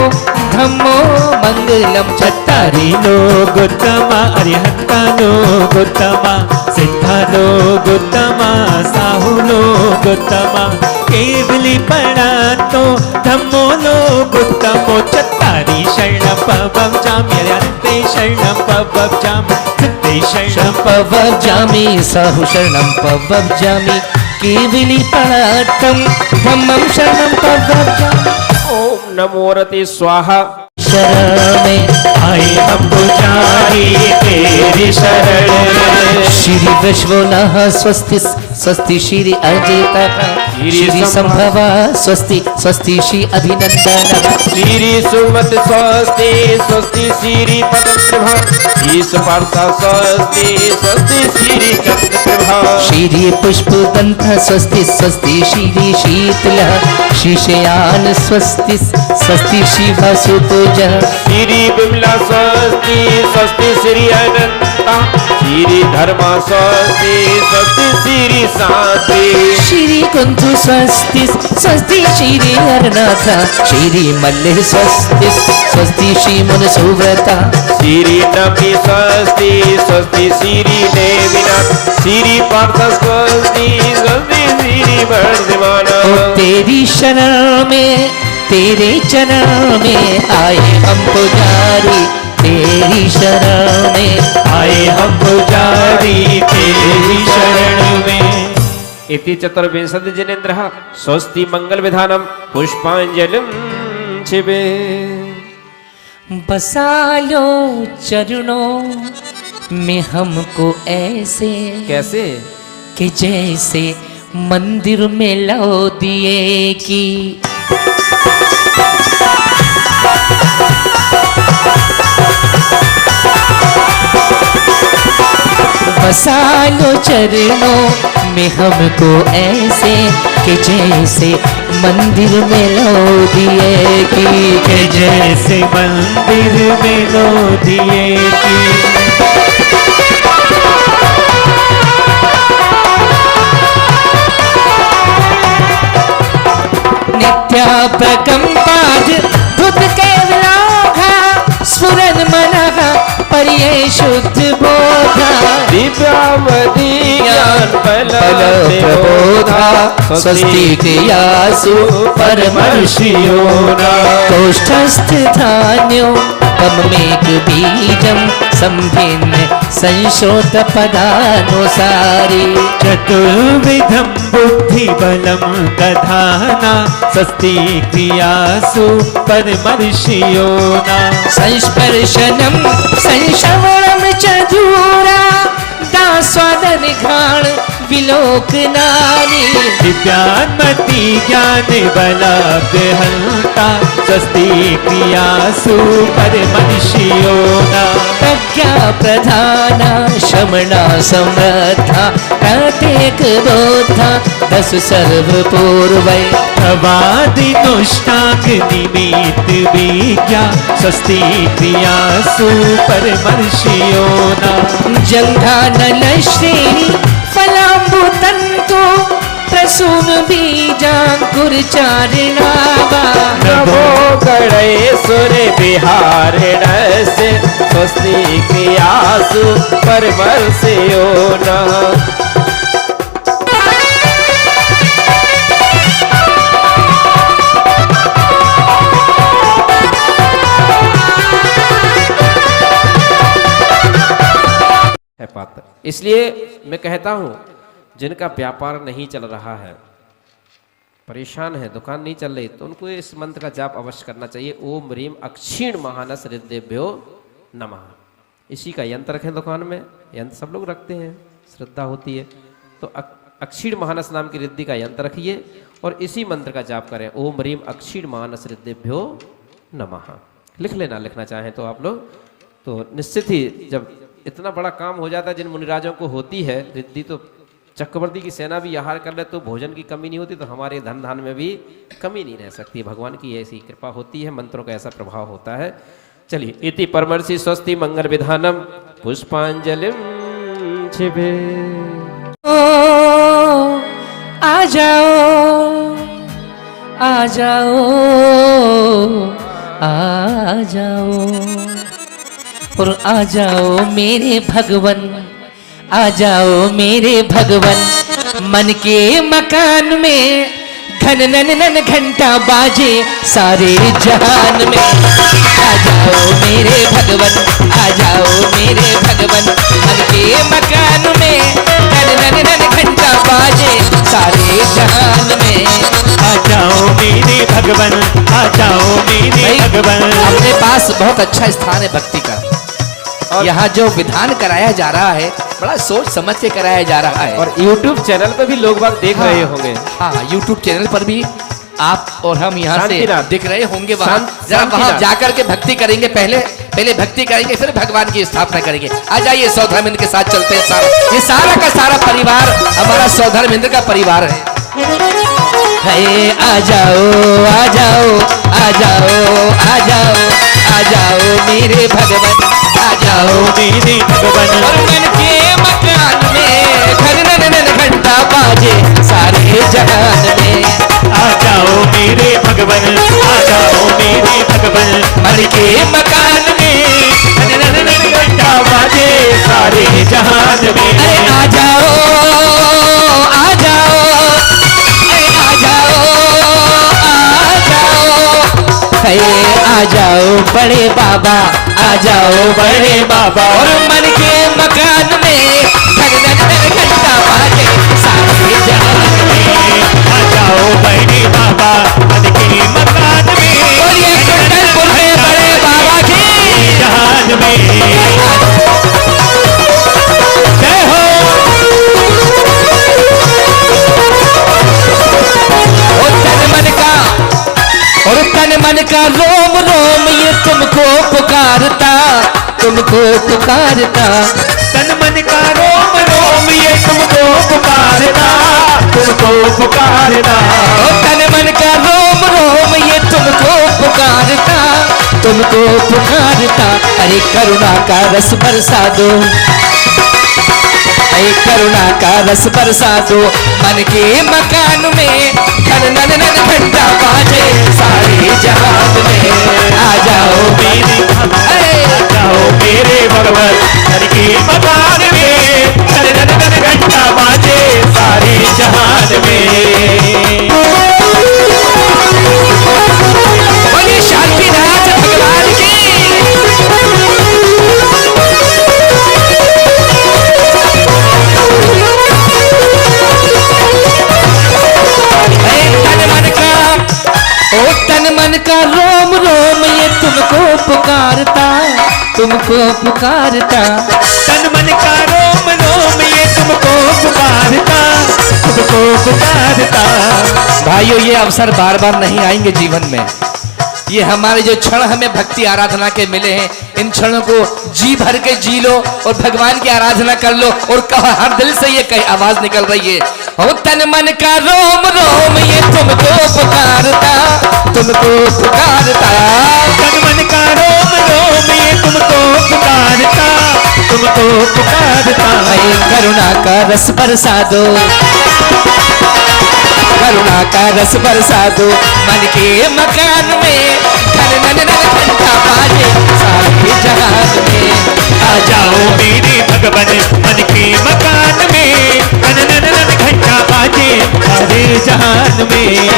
धम्मो मंगलम। चत्तारि नो गुत्तमा अरिहंता नो गुत्तमा सिद्धा नो गुत्तमा साहु नो गुत्तमा केवली तो धम्मो नो गुत्तमो। चत्तारि शरणं पवं जाम्यन्ते शरणं पवम् पवब्जामि साहु शरणं पवब्जामि केवलीपणार्थं धम्मं शरणं पवब्जामि। ओम नमो रते स्वाहा। शरण में आए हम पुजारी तेरी शरण में। श्री विश्वनाथ स्वस्ति स्वस्ति श्री अजिता श्री संभवा स्वस्ति स्वस्ति श्री अभिनंदन श्री सुमत स्वस्ति स्वस्ति श्री पद्मप्रभा श्री सुपार्था स्वस्ति स्वस्ति श्री चंद्रप्रभा श्री पुष्पदंत स्वस्ति स्वस्ति श्री शीतल श्री शयान स्वस्ति स्वस्ति श्री वसुतोज श्री विमला स्वस्ति स्वस्ति श्री अनंता श्री धर्मा स्वस्ति स्वस्ति श्री शांति श्री कुंतु स्वस्ति स्वस्ति श्री हरनाथ श्री मल्ल स्वस्ति स्वस्ति श्री मन सुव्रता श्री नमी स्वस्ति स्वस्ति श्री देवीनाथ श्री पार्थ स्वस्ति स्वस्ति श्री वर्धमान। तेरी शरण में तेरे चरण में आए हम पुजारी तेरी शरण में आए हम पुजारी तेरी शरण में। इति चतुर्विंशति जनेन्द्रः स्वस्ति मंगल विधानम पुष्पांजलिं छिबे। बसा लो चरणों में हमको ऐसे कैसे कि जैसे मंदिर में लो दिए की बसा लो चरणों में हमको ऐसे कि जैसे मंदिर में लो दिए की के जैसे मंदिर में लो दिए की। नित्याप्रकम्पाद धुत केवलोघा स्फुरन् मनः पर्ये शुद्ध बोधा दिव्यावधि ज्ञान बल प्रबोधा स्वस्ति क्रियासु परमर्षियो न कोष्ठस्थ धान्यो पमेक बीजं संभिन्न संश्रोत पदानुसारी चतुर्विधं बुद्धिबलं दधाना स्वस्ति क्रियासु परमर्षियो न संस्पर्शनं संश्रवणं च दूरा दास्वादन घ्राण विलोकनानि दिव्यान्मति ज्ञान बलाग्रहंता स्वस्ति क्रियासु परमर्षियो न प्रज्ञा प्रधाना शमना समृद्धा प्रत्येक बोधा दस सर्व पूर्वै प्रवादिनुष्ठाक निमित्त विज्ञा स्वस्ति क्रियासु परमर्षियो न जंघानल श्रेणी फलाम्बुतंतु प्रसून बीजांकुर चारणावा नभो गणेश्वर बिहार से स्वस्ति क्रियासु परमर्षियो नः। इसलिए मैं कहता हूं जिनका व्यापार नहीं चल रहा है, परेशान है, दुकान नहीं चल रही, तो उनको इस मंत्र का जाप अवश्य करना चाहिए। ओम ह्रीम अक्षीण महानस हृदयभ्यो नमः। इसी का यंत्र रखें दुकान में, यंत्र सब लोग रखते हैं, श्रद्धा होती है, तो अक्षीण महानस नाम की रिद्धि का यंत्र रखिए और इसी मंत्र का जाप करें। ओम ह्रीम अक्षीण महानस हृदयभ्यो नमः। लिख लेना, लिखना चाहें तो आप लोग, तो निश्चित ही जब इतना बड़ा काम हो जाता है, जिन मुनिराजों को होती है रिद्धि, तो चक्रवर्ती की सेना भी आहार कर ले तो भोजन की कमी नहीं होती, तो हमारे धन धान में भी कमी नहीं रह सकती। भगवान की ऐसी कृपा होती है, मंत्रों का ऐसा प्रभाव होता है। चलिए, इति परमर्षि स्वस्ति मंगल विधानम पुष्पांजलिं छिबे। आ जाओ आ जाओ आ जाओ और आ जाओ मेरे भगवन, आ जाओ मेरे भगवन। मन के मकान में घन नन नन घंटा बाजे सारे जहान में। आ जाओ मेरे भगवन, आ आ जाओ मेरे भगवन मन के मकान में नन नन नन घंटा बाजे सारे जहान में। आ जाओ मेरे भगवन, आ जाओ मेरे भाई, भगवन। अपने पास बहुत अच्छा स्थान है भक्ति का। यहाँ जो विधान कराया जा रहा है बड़ा सोच समझ के कराया जा रहा है। और YouTube चैनल पे भी लोग बाग देख हाँ, रहे होंगे। हाँ, YouTube चैनल पर भी आप और हम यहाँ से शांतिनाथ। दिख रहे होंगे। वहाँ जरा शांतिनाथ। वहाँ जाकर के भक्ति करेंगे, पहले भक्ति करेंगे फिर भगवान की स्थापना करेंगे। आ जाइए सौधर्मेंद्र के साथ चलते हैं। सारा ये सारा का सारा परिवार हमारा सौधर्मेंद्र का परिवार है। आ जाओ आ जाओ आ जाओ आ जाओ आ जाओ मेरे भगवन, आ जाओ मेरे भगवन। और मन के मकान में घर नन नन घंटा बाजे सारे जहान में। आ जाओ मेरे भगवन, आ जाओ मेरे भगवन। मन के मकान में नन नन नन घंटा बाजे सारे जहान में। अरे आ जाओ आ जाओ, अरे आ जाओ आ जाओ, अरे आ जाओ बड़े बाबा, आ जाओ बड़े बाबा। और मन के मकान में घर नन नन घंटा बाजे सारे जहान में। आ जाओ बड़े बाबा मन के मकान में। बोलिए कुंडलपुर में बड़े बाबा की जहान में। जय हो। और तन मन का रोम रोम ये तुमको पुकारता, तुमको पुकारता। तन मन का रोम रोम ये तुमको पुकारता, तुमको पुकारता। और तन मन का रोम रोम ये तुमको पुकारता, तुमको पुकारता। अरे करुणा का रस बरसा दो, अरे करुणा का रस बरसा दो मन के मकान में घन नन नन घंटा बाजे सारे जहान में। आ जाओ मेरे अरे आ जाओ मेरे भगवान घर के मकान में। नन नन नन घंटा बाजे सारे जहान में। बोलिए शांतिनाथ भगवान की। तन मन का रोम रोम ये तुमको पुकारता, तुमको पुकारता। तन मन का रोम रोम ये तुमको पुकारता, तुमको पुकारता। भाइयों ये अवसर बार बार नहीं आएंगे जीवन में। ये हमारे जो क्षण हमें भक्ति आराधना के मिले हैं, इन क्षणों को जी भर के जी लो और भगवान की आराधना कर लो। और कहा हर दिल से ये कई आवाज निकल रही है, ओ तन मन का रोम रोम ये तुमको पुकारता, तुमको पुकारता। तन मन का रोम रोम ये तुमको पुकारता, तुमको पुकारता। अरे करुणा का रस बरसा दो, करुणा का रस बरसा दो मन के मकान में घन नन नन घंटा बाजे सारे जहान में। आ जाओ मेरे भगवन मन के मकान में। नन नन नन घंटा बाजे सारे जहान में।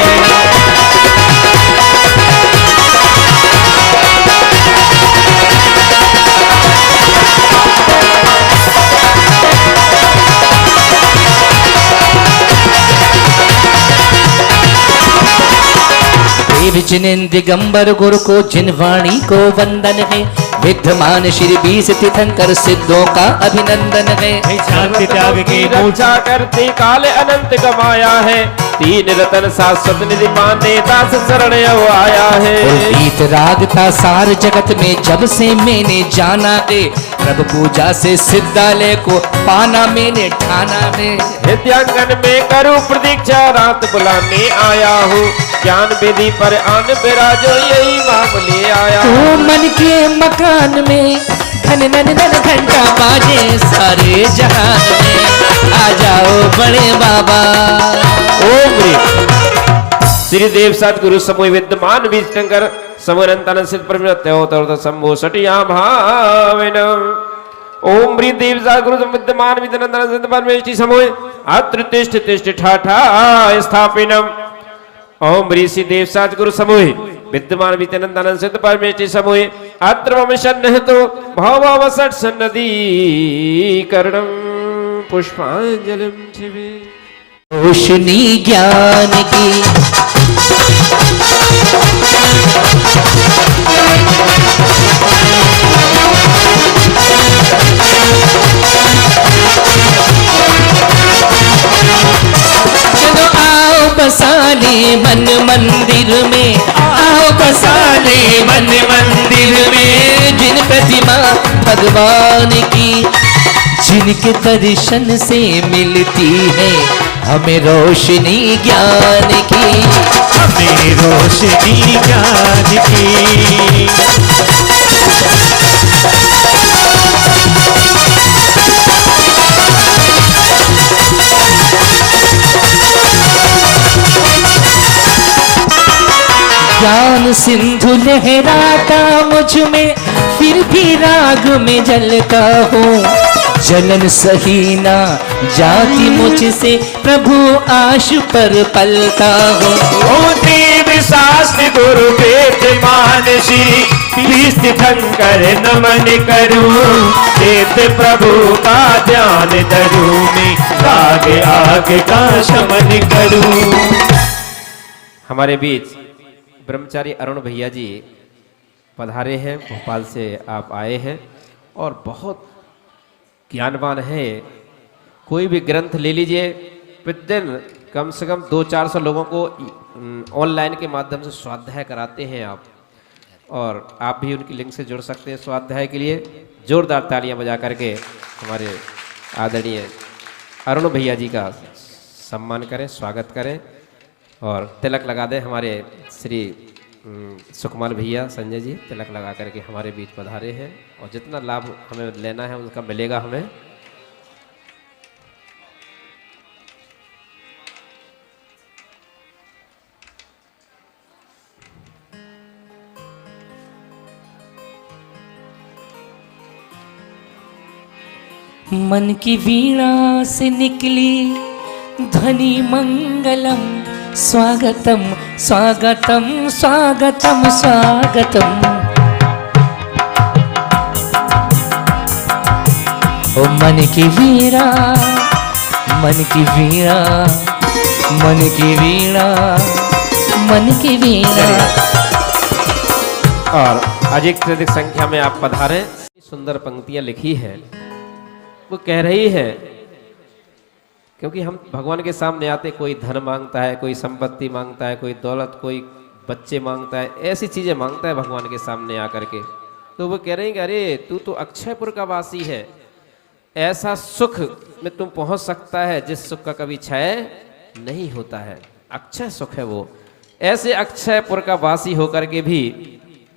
जिन दिगंबर गुरु को जिन वाणी को वंदन है, विद्यमान श्री 20 तीर्थंकर सिद्धों का अभिनंदन है। शांति त्याग की रक्षा करते काल अनंत गवाया है, तीन रतन शाश्वत निधि पाने दास शरण अब आया है। और गीत राग का सार जगत में जब से मैंने जाना है, प्रभु पूजा से सिद्धालय को पाना मैंने ठाना है। हृदयांगन में करूं प्रतीक्षा रात बुलाने आया हूँ, ज्ञान विधि पर आन बिराजो यही मामले आया। तो मन के मकान में घन नन नन घंटा बाजे सारे जहान में। आ जाओ बड़े बाबा। ओम श्री देव सतगुरु समूह विद्यमान विष्णुकर समरंतन सिद्ध परमत्योतर शंभो सटिया भावेन। ओम श्री देव सतगुरु विद्यमान विद्यनंदन सिद्ध परमेष्टि समूह अत्र तिष्ठ तिष्ठ ठाठा स्थापिनम। ओम ऋषि देव साज गुरु समूह विद्यमान विद्यानंदानंद सिद्ध परमेष्टि समूह अत्र मम शरण तो भावावसट सन्नदी कर्णम पुष्पांजलिम शिवे। रोशनी ज्ञान की चलो आओ बसाले मन मंदिर में, आओ बसाले मन मंदिर में, जिन प्रतिमा भगवान की जिनके दर्शन से मिलती है हमें रोशनी ज्ञान की, हमें रोशनी ज्ञान की। ज्ञान सिंधु लहराता मुझ में, फिर भी राग में जलता हूँ, जलन सही ना जाती मुझसे, प्रभु आश पर पलता हूँ। ओ देव शास्त्र गुरु वेद मानसी, पीस कर नमन करूं, देव प्रभु का ध्यान धरूं, मैं आगे आगे का शमन करूं। हमारे बीच ब्रह्मचारी अरुण भैया जी पधारे हैं, भोपाल से आप आए हैं और बहुत ज्ञानवान है। कोई भी ग्रंथ ले लीजिए, प्रतिदिन कम से कम 200-400 लोगों को ऑनलाइन के माध्यम से स्वाध्याय कराते हैं आप, और आप भी उनकी लिंक से जुड़ सकते हैं स्वाध्याय के लिए। जोरदार तालियां बजा करके हमारे आदरणीय अरुण भैया जी का सम्मान करें, स्वागत करें और तिलक लगा दें। हमारे श्री सुकुमार भैया संजय जी तिलक लगा करके हमारे बीच पधारे हैं, और जितना लाभ हमें लेना है उसका मिलेगा हमें। मन की वीणा से निकली ध्वनि मंगलम, स्वागतम स्वागतम स्वागतम स्वागतम। ओ मन की वीणा, मन की वीणा, मन की वीणा, मन की वीणा। और अधिक से अधिक संख्या में आप पधारें। सुंदर पंक्तियां लिखी है, वो कह रही है, क्योंकि हम भगवान के सामने आते, कोई धन मांगता है, कोई संपत्ति मांगता है, कोई दौलत, कोई बच्चे मांगता है, ऐसी चीजें मांगता है भगवान के सामने आकर के। तो वो कह रहे हैं कि अरे तू तो अक्षयपुर का वासी है, ऐसा सुख में तुम पहुंच सकता है जिस सुख का कभी क्षय नहीं होता है, अक्षय सुख है वो। ऐसे अक्षयपुर का वासी होकर के भी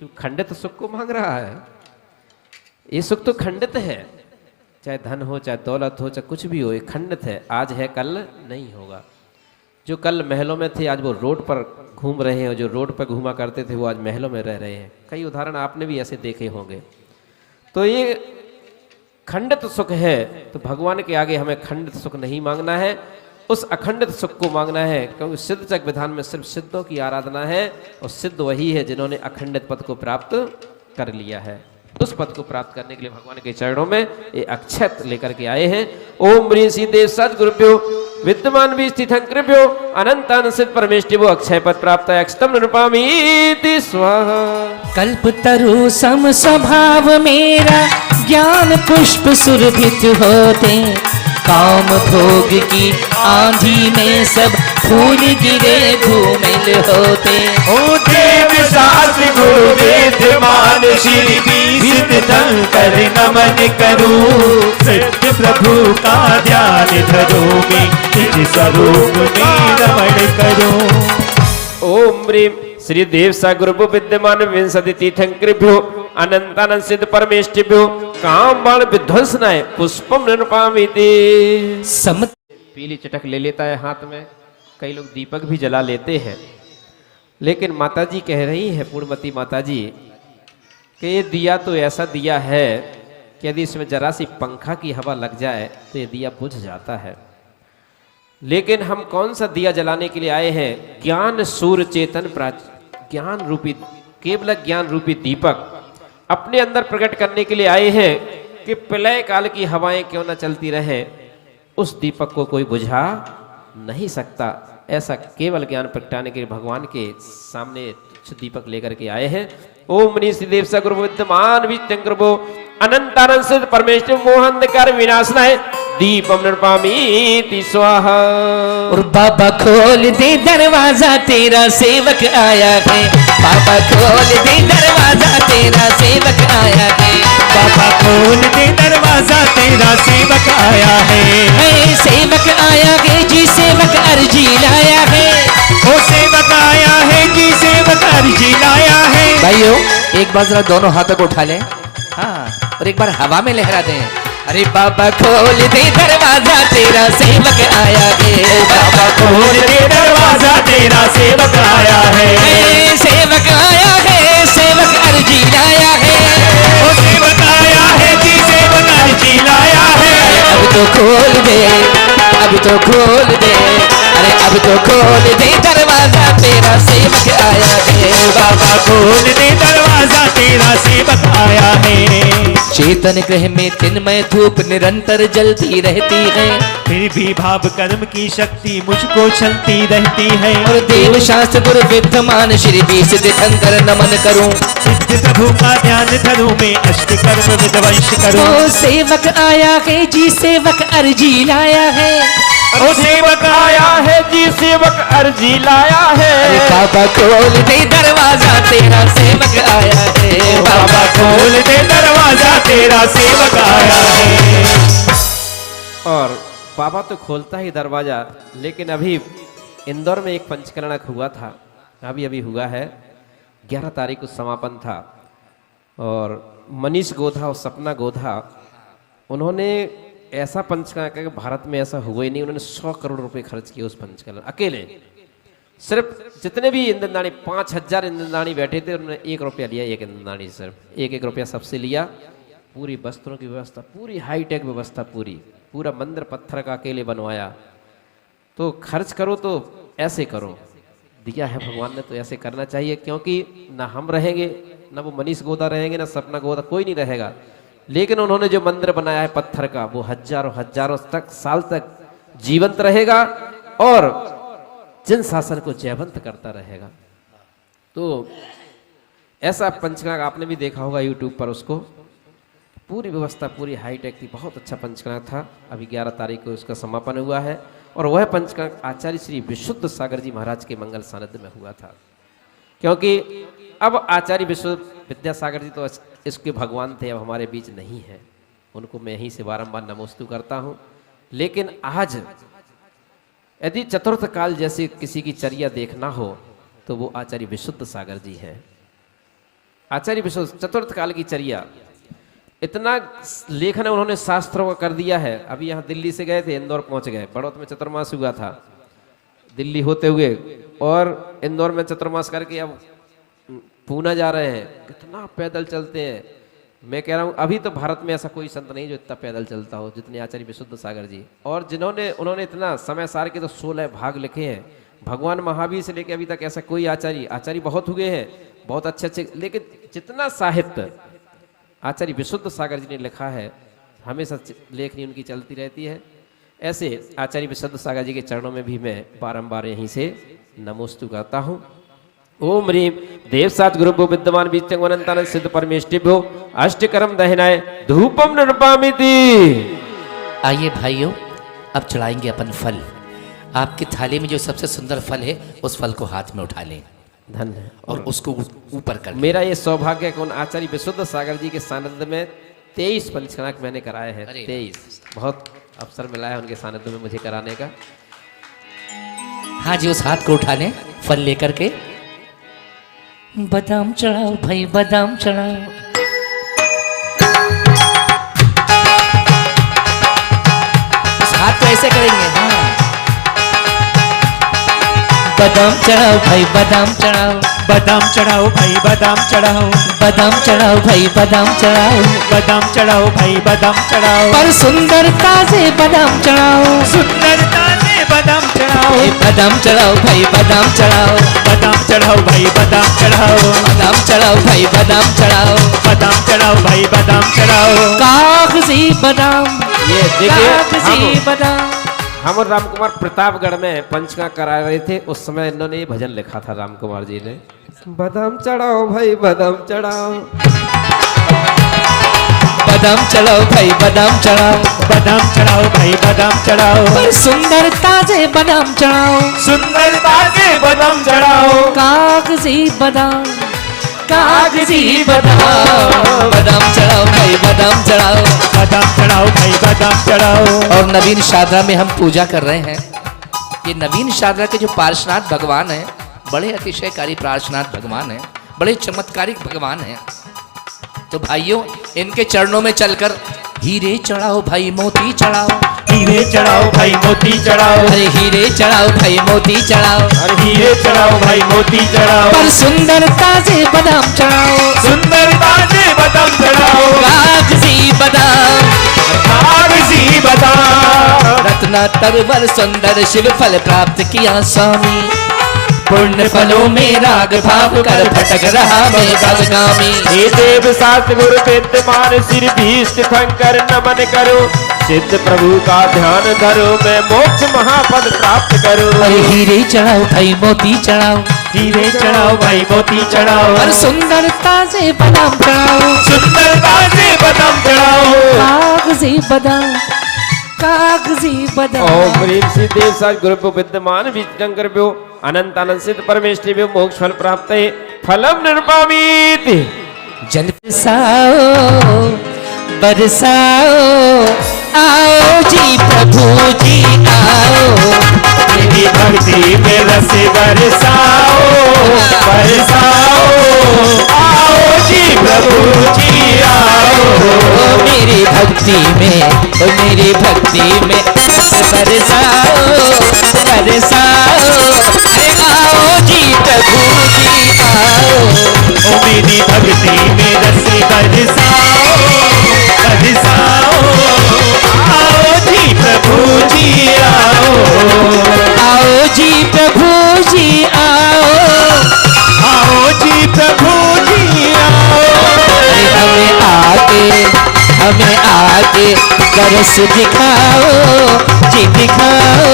तू खंडित सुख को मांग रहा है। ये सुख तो खंडित है, चाहे धन हो, चाहे दौलत हो, चाहे कुछ भी हो, ये खंडित है। आज है कल नहीं होगा। जो कल महलों में थे आज वो रोड पर घूम रहे हैं, और जो रोड पर घूमा करते थे वो आज महलों में रह रहे हैं। कई उदाहरण आपने भी ऐसे देखे होंगे। तो ये खंडित सुख है, तो भगवान के आगे हमें खंडित सुख नहीं मांगना है, उस अखंडित सुख को मांगना है। क्योंकि सिद्ध चक विधान में सिर्फ सिद्धों की आराधना है, और सिद्ध वही है जिन्होंने अखंडित पद को प्राप्त कर लिया है। उस पद को प्राप्त करने के लिए भगवान के चरणों में ये अक्षत लेकर के आए हैं। ओम ऋषि देव सद्गुरुभ्यो विद्यमान भी स्थित कृभ्यो अनंत अनसित परमेष्टिवो अक्षय पद प्राप्त अक्षतम निरूपामीति स्वाहा। कल्प तरु सम स्वभाव मेरा, ज्ञान पुष्प सुरभित होते, काम भोग की आंधी में सब फूल गिरे धूमिल होते। ओ देव शास्त्र गुरु वेद मानसी, पीस कर नमन करूं, सत्य प्रभु का ध्यान धरूं, मैं निज स्वरूप में रमण करूं। ओम ह्रीं श्री देव सा गुरु विद्यमान विंशति तीर्थंकृभ्यो अनंतानंद सिद्ध परमेष्टिभ्यो काम बाण विध्वंसनाय पुष्पम निरूपामीति। पीली चटक ले लेता है हाथ में, कई लोग दीपक भी जला लेते हैं, लेकिन माताजी कह रही है, पूर्णमती माताजी, कि ये दिया तो ऐसा दिया है कि यदि इसमें जरा सी पंखा की हवा लग जाए तो ये दिया बुझ जाता है। लेकिन हम कौन सा दिया जलाने के लिए आए हैं? ज्ञान सूर्य चेतन ज्ञान रूपी, केवल ज्ञान रूपी दीपक अपने अंदर प्रकट करने के लिए आए हैं कि प्रलय काल की हवाएं क्यों न चलती रहें, उस दीपक को कोई बुझा नहीं सकता। ऐसा केवल ज्ञान प्रगटाने के लिए भगवान के सामने दीपक लेकर के आए हैं। ओम मनीषि देव सगुरु विद्यमान विष्णु अनंतानंद सिद्ध परमेश्वर मोहन कर विनाशनाय दीपम नृपामी स्वाहा। और बाबा खोल दे दरवाजा तेरा सेवक आया है, बाबा खोल दे दरवाजा तेरा सेवक आया है, बाबा खोल दे दरवाजा तेरा सेवक आया है, सेवक आया है जी सेवक अर्जी लाया है, ओ सेवक आया है जी सेवक अर्जी लाया है। भाइयों एक बार जरा दोनों हाथों को उठा लें, हाँ, और एक बार हवा में लहरा दें। अरे बाबा खोल दे दरवाजा तेरा सेवक आया है, बाबा खोल दे दरवाजा तेरा सेवक आया है, सेवक आया है सेवक अर्जी लाया है, ओ सेवक आया है जी सेवक अर्जी लाया है। अब तो खोल दे, अब तो खोल दे, अरे अब तो खोल दे दरवाजा तेरा सेवक आया है, बाबा खोल दे दरवाजा तेरा सेवक आया है। चेतन ग्रह में चिन्मय धूप निरंतर जलती रहती है, फिर भी भाव कर्म की शक्ति मुझको चलती रहती है, और देव शास्त्र गुरु विद्यमान श्री बीस दिखंकर नमन करूं, सिद्ध प्रभु का ध्यान धरूं मैं अष्ट कर्म विध्वंस करूं। ओ सेवक आया है जी सेवक अर्जी लाया है, ओ सेवक आया है जी सेवक अर्जी लाया है, बाबा खोल दे दरवाजा तेरा सेवक आया है, बाबा खोल दे दरवाजा तेरा सेवक आया है। और बाबा तो खोलता ही दरवाजा, लेकिन अभी इंदौर में एक पंचकर्णक हुआ था, अभी अभी हुआ है, 11 तारीख को समापन था, और मनीष गोधा और सपना गोधा उन्होंने ऐसा पंचकर्णक कि भारत में ऐसा हुआ ही नहीं, उन्होंने 100 करोड़ रुपए खर्च किए उस पंचकर्णक अकेले। सिर्फ जितने भी इंद्रदानी 5000 इंद्रदानी बैठे थे, उन्होंने 1 रुपया लिया, एक इंद्रदानी सिर्फ 1-1 रुपया सबसे लिया। पूरी वस्त्रों की व्यवस्था, पूरी हाईटेक व्यवस्था, पूरा मंदिर पत्थर का अकेले बनवाया। तो खर्च करो तो ऐसे करो, दिया है भगवान ने तो ऐसे करना चाहिए, क्योंकि ना हम रहेंगे, ना वो मनीष गोदा रहेंगे, ना सपना गोदा, कोई नहीं रहेगा। लेकिन उन्होंने जो मंदिर बनाया है पत्थर का, वो हजारों साल तक जीवंत रहेगा और जन शासन को जयवंत करता रहेगा। तो ऐसा पंचकर्णक आपने भी देखा होगा यूट्यूब पर, उसको पूरी व्यवस्था पूरी हाईटेक थी, बहुत अच्छा पंचकर्णक था। अभी 11 तारीख को उसका समापन हुआ है, और वह पंचकर्णक आचार्य श्री विशुद्ध सागर जी महाराज के मंगल सानिध्य में हुआ था। क्योंकि अब आचार्य विशुद्ध विद्यासागर जी तो इसके भगवान थे, अब हमारे बीच नहीं है, उनको मैं यहीं से बारंबार नमोस्तु करता हूँ। लेकिन आज यदि चतुर्थ काल जैसे किसी की चर्या देखना हो तो वो आचार्य विशुद्ध सागर जी हैं। आचार्य विशुद्ध चतुर्थ काल की चर्या, इतना लेखन उन्होंने शास्त्रों का कर दिया है। अभी यहाँ दिल्ली से गए थे, इंदौर पहुंच गए, बड़ौत में चतुर्मास हुआ था, दिल्ली होते हुए, और इंदौर में चतुर्मास करके अब पूना जा रहे हैं। कितना पैदल चलते हैं, मैं कह रहा हूँ अभी तो भारत में ऐसा कोई संत नहीं जो इतना पैदल चलता हो जितने आचार्य विशुद्ध सागर जी। और उन्होंने इतना समय सार के तो 16 भाग लिखे हैं। भगवान महावीर से लेकर अभी तक ऐसा कोई आचार्य बहुत हुए हैं, बहुत अच्छे, लेकिन जितना साहित्य आचार्य विशुद्ध सागर जी ने लिखा है, हमेशा लेखनी उनकी चलती रहती है। ऐसे आचार्य विशुद्ध सागर जी के चरणों में भी मैं बारंबार यहीं से नमोस्तु करता हूँ। ओम ह्रीम देवसात गुरु विद्यमान विष्णु सिद्ध परमेष्टिभ्यो अष्टकर्म दहनाय धूपम नृपामिति। आइए भाइयों, अब चढ़ाएंगे अपन फल। आपकी थाली में जो सबसे सुंदर फल है, उस फल को हाथ में उठा लें, धन्य, और उसको ऊपर कर लें। मेरा ये सौभाग्य है कि आचार्य विशुद्ध सागर जी के सानिध्य में 23 पंचकर्णक मैंने कराए हैं। 23 बहुत अवसर मिला है उनके सानिध्य में मुझे कराने का। हाँ जी, उस हाथ को उठा लें फल लेकर के। बादाम चढ़ाओ भाई, बादाम चढ़ाओ। उस हाथ को ऐसे करेंगे, हाँ। बादाम चढ़ाओ भाई, बादाम चढ़ाओ, बादाम चढ़ाओ भाई, बादाम चढ़ाओ, बादाम चढ़ाओ भाई, बादाम चढ़ाओ, बादाम चढ़ाओ भाई, बादाम चढ़ाओ, पर सुंदरता से बादाम चढ़ाओ, सुंदरता से बादाम चढ़ाओ, बादाम चढ़ाओ भाई बादाम चढ़ाओ, बादाम चढ़ाओ भाई बादाम चढ़ाओ, बादाम चढ़ाओ भाई बादाम चढ़ाओ, बादाम चढ़ाओ भाई बादाम चढ़ाओ। कागजी बादाम, ये देखिए कागजी बादाम। हम और राम कुमार प्रतापगढ़ में पंचका करा रहे थे, उस समय इन्होंने ये भजन लिखा था राम कुमार जी ने, बादाम चढ़ाओ भाई बादाम चढ़ाओ, बादाम चढ़ाओ भाई बादाम चढ़ाओ, बादाम चढ़ाओ भाई बादाम चढ़ाओ, पर सुंदर ताजे बादाम चढ़ाओ, सुंदरता के बादाम चढ़ाओ, कागजी बादाम, कागजी बादाम, बादाम चढ़ाओ भाई बादाम चढ़ाओ। बादाम चढ़ाओ भाई बादाम चढ़ाओ। और नवीन शारदा में हम पूजा कर रहे हैं। ये नवीन शारदा के जो पार्श्वनाथ भगवान हैं, बड़े अतिशयकारी पार्श्वनाथ भगवान हैं, बड़े चमत्कारिक भगवान हैं। तो भाइयों, इनके चरणों में चलकर हीरे चढ़ाओ भाई मोती चढ़ाओ, हीरे चढ़ाओ भाई मोती चढ़ाओ, अरे हीरे चढ़ाओ भाई मोती चढ़ाओ, और हीरे चढ़ाओ भाई मोती चढ़ाओ, पर सुंदरता से बादाम चढ़ाओ, सुंदरता से बादाम चढ़ाओ, कागजी बादाम, कागजी बादाम। रत्ना तरवर सुंदर शिव फल प्राप्त किया स्वामी, पुण्य फलों में राग भाव कर भटक रहा मैं भगगामी। हे देव शास्त्र गुरु विद्यमान सिर भीष्ट शंकर नमन करो, सिद्ध प्रभु का ध्यान धरो, मैं मोक्ष महापद प्राप्त करूं। अरे हीरे चढ़ाओ भाई मोती चढ़ाओ, हीरे चढ़ाओ भाई मोती चढ़ाओ, और सुंदरता से बादाम चढ़ाओ, सुंदरता से बादाम चढ़ाओ, कागजी बादाम, कागजी बादाम। ओम ह्रीं श्री देव शास्त्र गुरु विद्यमान विष्णुशंकर भ्यो अनंत अनंत सिद्ध परमेश्वरी मोक्ष फल प्राप्त है, फलम निर्मामीति। जल बरसाओ बरसाओ, आओ जी प्रभु जी आओ, मेरी भक्ति में रस बरसाओ, बरसाओ, आओ जी प्रभु जी आओ, मेरी भक्ति में, मेरी भक्ति में रस बरसाओ बरसाओ, अरे आओ जी प्रभु जी आओ, ओ मेरी भक्ति में रस बरसाओ, बरसाओ, आओ जी प्रभु जी आओ, आओ जी प्रभु जी आओ, आओ जी प्रभु जी आओ। अरे हमें आके दरस दिखाओ जी दिखाओ,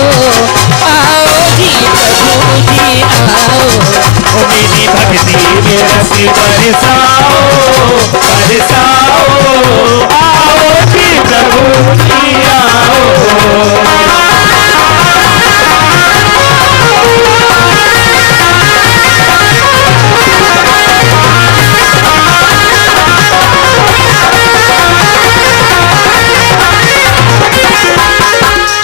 आओ जी प्रभु जी आओ, ओ मेरी भक्ति में रस बरसाओ, बरसाओ, आओ जी प्रभु जी आओ।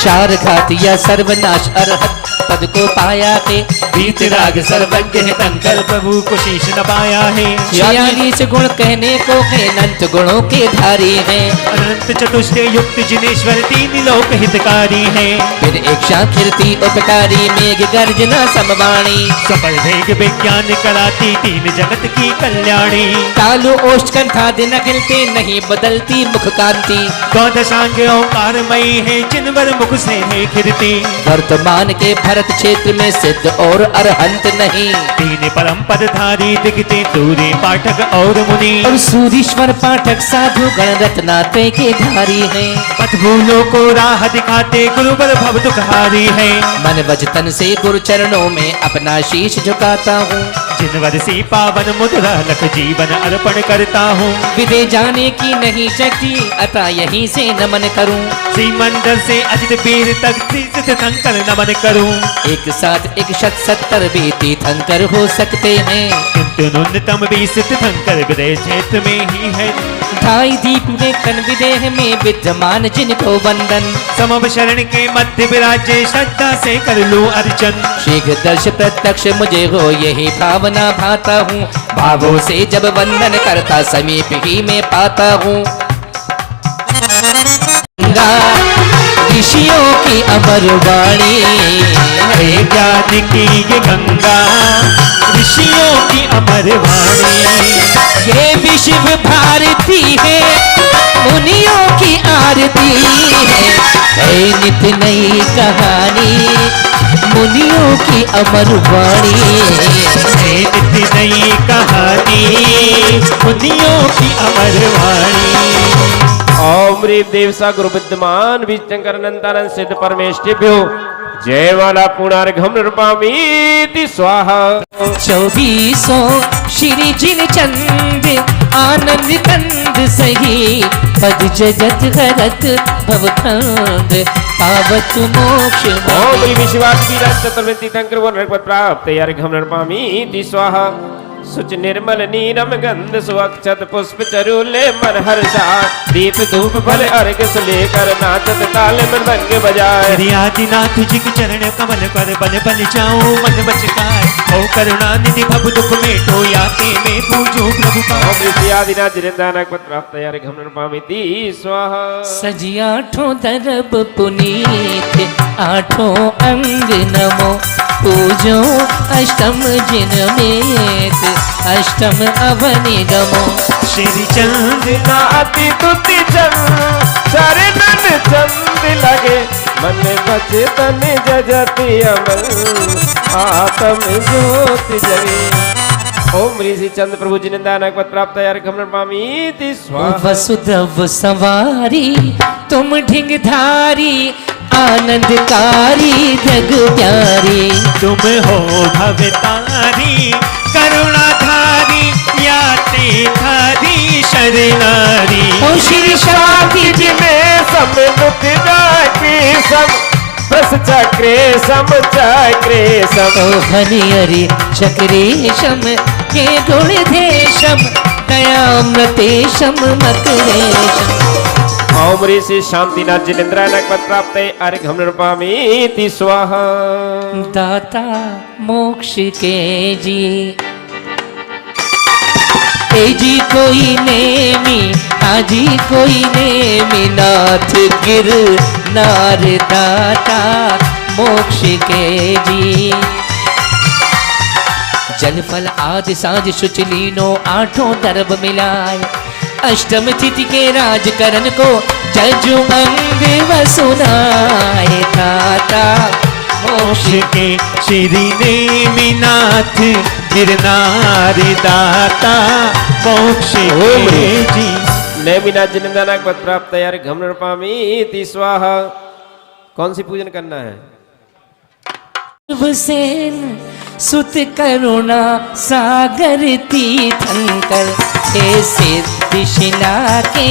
चार घातिया सर्वनाश अरहत पद को पाया थे, बीत राग सर्वज्ञ है कंकर प्रभु को शीश नवाया है, 46 गुण कहने को है, अनंत गुणों के धारी हैं, अनंत चतुष्ट युक्त जिनेश्वर तीन लोक हितकारी है, फिर इच्छा कीर्ति उपकारी मेघ गर्जना समवाणी, सफल वेग विज्ञान कराती तीन जगत की कल्याणी, तालु ओष्ठ कंठा दिन खिलते नहीं बदलती मुख कांति, द्वादशांग ओंकारमयी है जिनवर मुख से है खिरती, वर्तमान के भरत क्षेत्र में सिद्ध और अरहंत नहीं, तीन परम पदधारी दिखते दूरी पाठक और मुनि, और सूरीश्वर पाठक साधु गण रत्नाते के धारी हैं, पथ भूलों को राह दिखाते गुरुवर भव दुखहारी है, मन वचन से गुरु चरणों में अपना शीश झुकाता हूँ, जिनवर सी पावन मुद्रा लख जीवन अर्पण करता हूँ, विदे जाने की नहीं शक्ति अतः यहीं से नमन करूं, श्रीमंदिर से अजित पीर तक तीर्थंकर नमन करूं, एक साथ 170 भी तीर्थंकर हो सकते हैं, किंतु न्यूनतम 20 तीर्थंकर विदय क्षेत्र में ही है, ढाई दीप में कन विदेह में विद्यमान जिनको वंदन, समव शरण के मध्य विराजे श्रद्धा से कर लूं अर्चन, शीघ्र दर्श प्रत्यक्ष मुझे हो यही भावना भाता हूँ, भावों से जब वंदन करता समीप ही में पाता हूँ, ऋषियों की अमर वाणी हे ज्ञान की ये गंगा, ऋषियों की अमर वाणी, ये विश्व भारती है, मुनियों की आरती है नित नई कहानी मुनियों की अमर वाणी नित नई कहानी मुनियों की अमर वाणी। ओम ह्रीं देव सा गुरु विद्यमान विष्णुकर अनंतानंद सिद्ध परमेष्टिभ्यो जय माला पुनर्घम नृपामीति स्वाहा। 2400 श्री जिन चंद आनंद कंद सही पद जगत हरत भवखंड पावत मोक्ष ओम ह्रीं विश्वात्मी चतुर्विधि शंकर वर्णपद प्राप्त अर्घम नृपामीति स्वाहा। सुच निर्मल नीरम गंध सुअक्षत पुष्प चरूले मन हर्षा दीप धूप फल अर्घ सुलेकर नाचत ताल मृदंग बजाए। श्री आदिनाथ जी के चरण कमल कर बल बल जाऊं मन बचकाए ओ करुणा निधि भव दुख मेटो याते में पूजो प्रभु का। ओम ह्रीं आदिनाथ जिनेन्द्रनाथ पद प्राप्त अर्घम नृपामीति स्वाहा। सजी 8 दरब पुनीत 8 अंग नमो पूजो अष्टम जिन में अष्टम अवनि गमो। श्री चंद नाति तुति चंद चरणन चंद लगे मन बचे तन जजति अमल आत्म ज्योति जगे। ओम ऋषि चंद प्रभु जिनेन्द्रनाथ पद प्राप्त अर्घम नृपामीति स्वाहा। वसुधव सवारी तुम ढिंगधारी आनंदकारी जग प्यारी तुम हो भवतारी करुणाधारी याते धारी शरणारी। ओ श्री शांति जिन्हें सब दुख जाके सब बस चक्रे सम चक्रे सम। ओ हरिहरि चक्रेशम के गुण देशम दयामृतेशम मकरेशम। ओम ऋषि शांतिनाथ जिनेन्द्रनाथ पद प्राप्त अर्घम नृपामीति स्वाहा। दाता मोक्ष के जी तेजी कोई नेमी आजी कोई नेमी नाथ गिर नार दाता मोक्ष के जी। जल फल आदि साज शुचलीनो 8 दरब मिलाए अष्टम तिथि के राजकरण को जजु अंग वसुनाए दाता मोक्ष के श्री नेमिनाथ गिरनार दाता मोक्ष के जी। नेमिनाथ जिनेन्द्रनाथ पद प्राप्त अर्घम नृपामीति स्वाहा। कौन सी पूजन करना है? सेन सुत करुणा सागर तीर्थंकर हे सिद्धिशिला के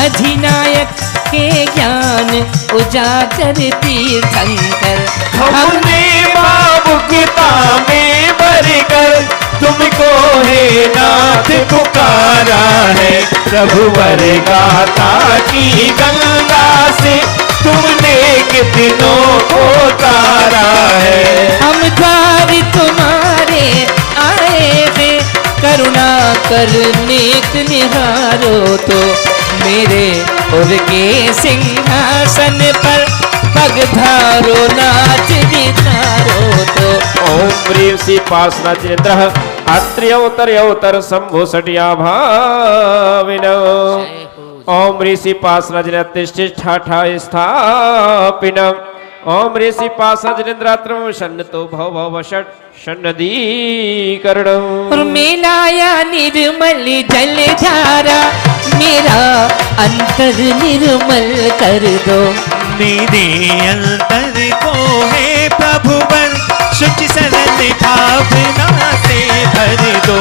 अधिनायक के ज्ञान उजागर तीर्थंकर। हमने बाबुकता में भरकर तुमको हे नाथ पुकारा है प्रभु वर गाथा की गंगा से तुमने कितनों को तारा है। हम द्वार तुम्हारे आए हैं करुणा करने निहारो तो मेरे उर के सिंहासन पर पग धारो नाच निधारो तो। ओम ह्रीं श्री पार्श्वनाथ जिनेन्द्र अत्र्यवतर शंभो सटिया भाविन। ओम ऋषि पार्श्वनाथ जिनेन्द्र स्थापिन। ओम ऋषि पार्श्वनाथ जिनेन्द्र सन्नतो भव भव षट सन्नदीकरण। और मेलाया निर्मल जल धारा मेरा अंतर निर्मल कर दो। मेरे अंतर को है प्रभु वर शुच सरल भावना से भर दो।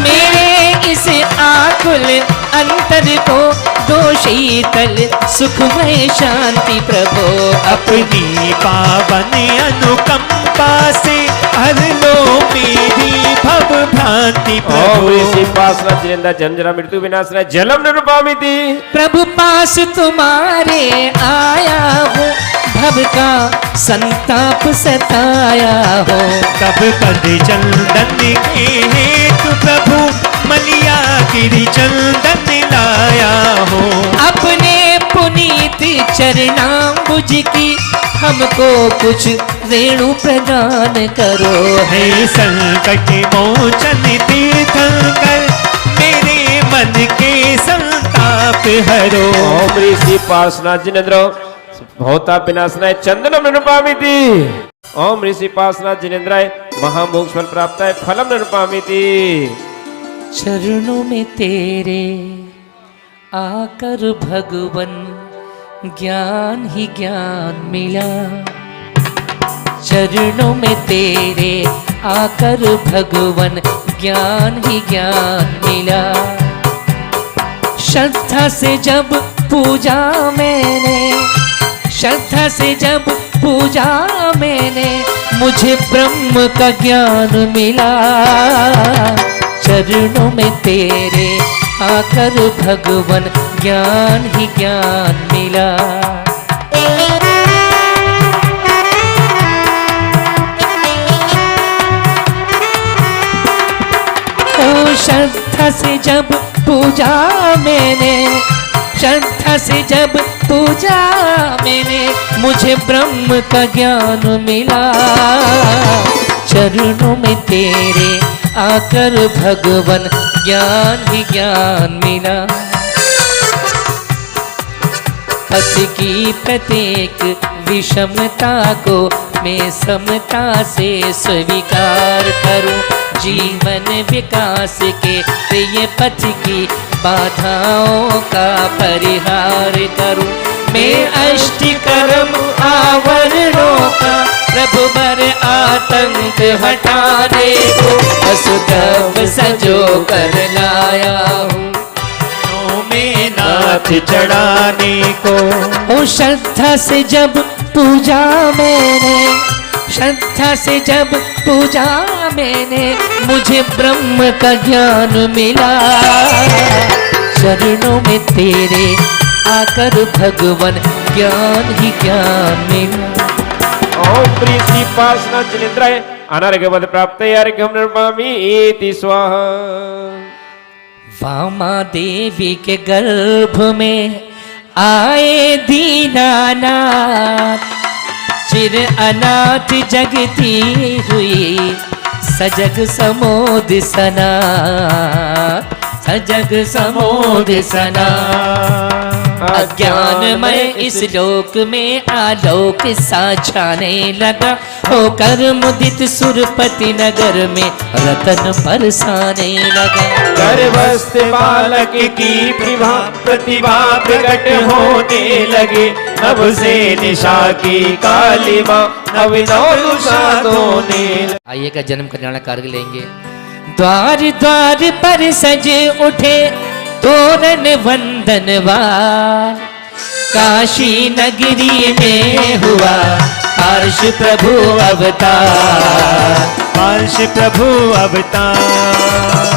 मेरे इस आकुल अंतर को दो शीतल सुखमय शांति प्रभु। अपनी पावन अनुकंपा से हर लो मेरी भव भ्रांति ओम प्रभु। ऋषि पार्श्वनाथ जिनेन्द्र जन्मजरा मृत्यु विनाशनाय जलम नृपामीति। प्रभु पास तुम्हारे आया हूँ भव का संताप सताया हो। कब पद चंदन के हेतु प्रभु मलिया गिरि चंदन लाया हो। अपने पुनीत चरणाम्बुज की हमको कुछ रेणु प्रदान करो। हे संकट मोचन तीर्थंकर मेरे मन के संताप हरो ओम ऋषि पासना जिनेन्द्र भौता विनाशनाय चंदनम नृपामिति ओम ऋषि पासना जिनेन्द्राय महामोक्ष फल प्राप्ताय फलम नृपामिति। चरणों में तेरे आकर भगवन ज्ञान ही ज्ञान मिला। चरणों में तेरे आकर भगवन ज्ञान ही ज्ञान मिला। श्रद्धा से जब पूजा मैंने, श्रद्धा से जब पूजा मैंने, मुझे ब्रह्म का ज्ञान मिला। चरणों में तेरे आकर भगवन ज्ञान ही ज्ञान मिला। ओ श्रद्धा से जब पूजा मैंने, श्रद्धा से जब पूजा मैंने, मुझे ब्रह्म का ज्ञान मिला। चरणों में तेरे आकर भगवन ज्ञान ही ज्ञान मिला। पथ की प्रत्येक विषमता को मैं समता से स्वीकार करूं। जीवन विकास के प्रिय पथ की बाधाओं का परिहार करूं। मैं अष्टकर्म आवरणों का प्रभु बर आतंक हटाने को वसुदेव सजो कर लाया हूँ। में नाथ चढ़ाने को ओ श्रद्धा से जब पूजा मैंने, श्रद्धा से जब पूजा मैंने, मुझे ब्रह्म का ज्ञान मिला। चरणों में तेरे आकर भगवन ज्ञान ही ज्ञान मिला। ओम ऋषि पासना जिनेन्द्राय अनर्घवद प्राप्तये अर्घ्यं नृपामीति स्वाहा। वामा देवी के गर्भ में आए दीनानाथ, चिर अनाथ जगती हुई सजग समोद सनाथ, सजग समोद सनाथ। अज्ञानमय इस लोक में आलोक सा छाने लगा। होकर मुदित सुरपति नगर में रतन बरसाने लगा। गर्भस्थ बालक की प्रतिभा प्रकट होने लगे। नभ से निशा की कालिमा नविनौलुषा दोने। आइए का जन्म कल्याण कार्य लेंगे। द्वार द्वार पर सजे उठे तोरण वंदनवार। काशी नगरी में हुआ हर्ष प्रभु अवतार, हर्ष प्रभु अवतार।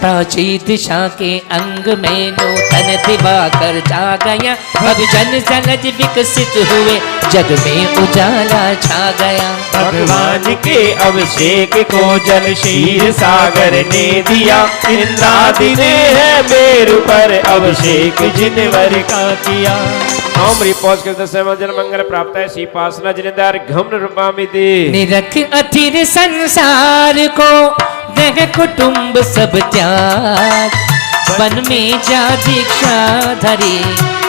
प्राची दिशा के अंग में नूतन दिवाकर जा गया। अब जन जलज विकसित हुए जग में उजाला छा गया। भगवान के अभिषेक को जल क्षीर सागर ने दिया। इंद्रादि ने है मेरु पर अभिषेक जिनवर का किया। ओम रिपोज के दशम जन मंगल प्राप्त है श्री पासना जिनेन्द्र घम नृपामिति। निरख अथिर संसार को देह कुटुंब सब त्याग। वन में जा दीक्षा धरी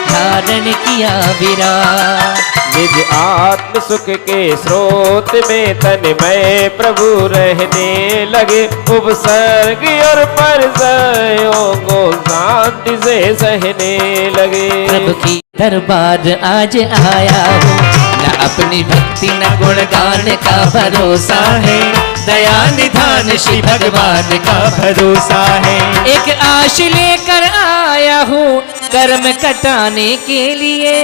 धारण किया विराट। निज आत्म सुख के स्रोत में तन्मय प्रभु रहने लगे। उपसर्ग और परसयों को शांति से सहने लगे। प्रभु की दरबार आज आया हूँ। न अपनी भक्ति न गुणगान का भरोसा है। दया निधान श्री भगवान का भरोसा है। एक आश लेकर आया हूँ कर्म कटाने के लिए।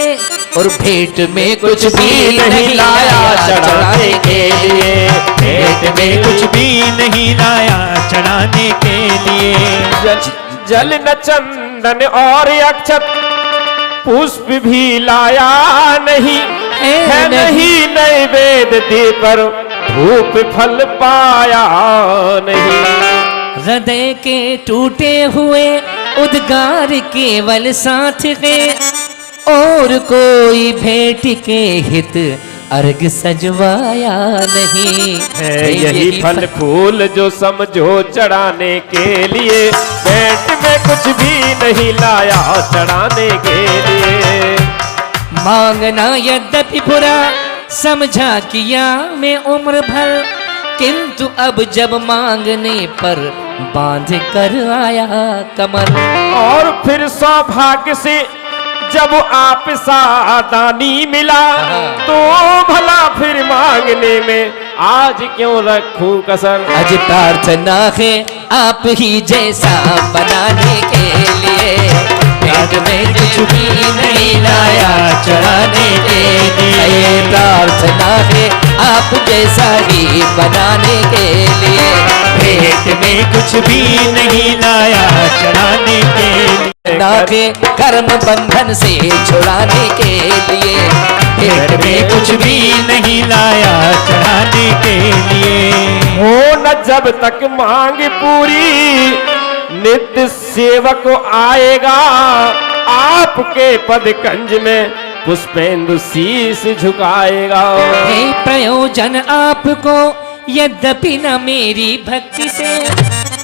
और भेंट में कुछ भी नहीं लाया चढ़ाने के लिए। भेंट में कुछ भी नहीं लाया चढ़ाने के लिए। जल न चंदन और अक्षत पुष्प भी लाया नहीं। है नहीं नैवेद्य दे पर धूप फल पाया नहीं। हृदय के टूटे हुए उद्गार केवल साथ है। और कोई भेंट के हित अर्घ सजवाया नहीं। है यही फल फूल जो समझो चढ़ाने के लिए, पेट में कुछ भी नहीं लाया चढ़ाने के लिए। मांगना यद्यपि बुरा समझा किया मैं उम्र भर, किंतु अब जब मांगने पर बांध कर आया कमर। और फिर सौभाग्य से जब आप सादानी मिला, तो भला फिर मांगने में आज क्यों रखूं कसर। आज प्रार्थना है आप ही जैसा बनाने के लिए, पेट में कुछ भी नहीं लाया चढ़ाने के लिए। प्रार्थना है आप जैसा ही बनाने के लिए, पेट में कुछ भी नहीं लाया चढ़ाने के लिए। नाके कर्म बंधन से छुड़ाने के लिए, पेट में कुछ भी नहीं लाया चढ़ाने के लिए। हो न जब तक मांग पूरी, नित्य सेवक आएगा आपके पद कंज में, पुष्पेंदु शीस झुकाएगा। है प्रयोजन आपको यद्यपि न मेरी भक्ति से,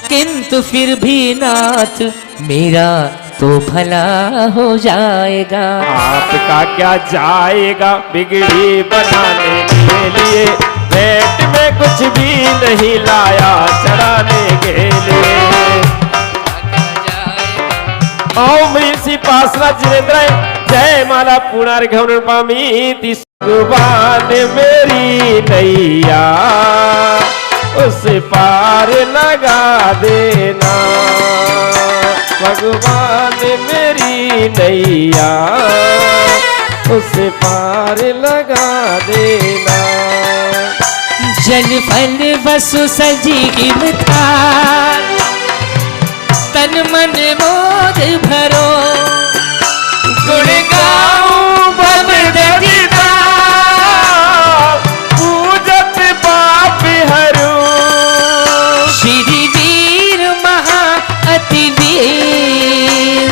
किंतु फिर भी नाथ मेरा तो भला हो जाएगा। आपका क्या जाएगा बिगड़ी बनाने के लिए, पेट में कुछ भी नहीं लाया चढ़ाने के लिए। ओम ऋषि पासना जिनेन्द्र जय माला पुणार घन पामी। भगवान मेरी नैया उस पार लगा देना, भगवान मेरी नैया उस पार लगा देना। जल फल वसु सजी मिठा, तन मन मोद भरो, गुण गाऊं भवदगिता, पूजत पाप हरू। श्री वीर महा अति वीर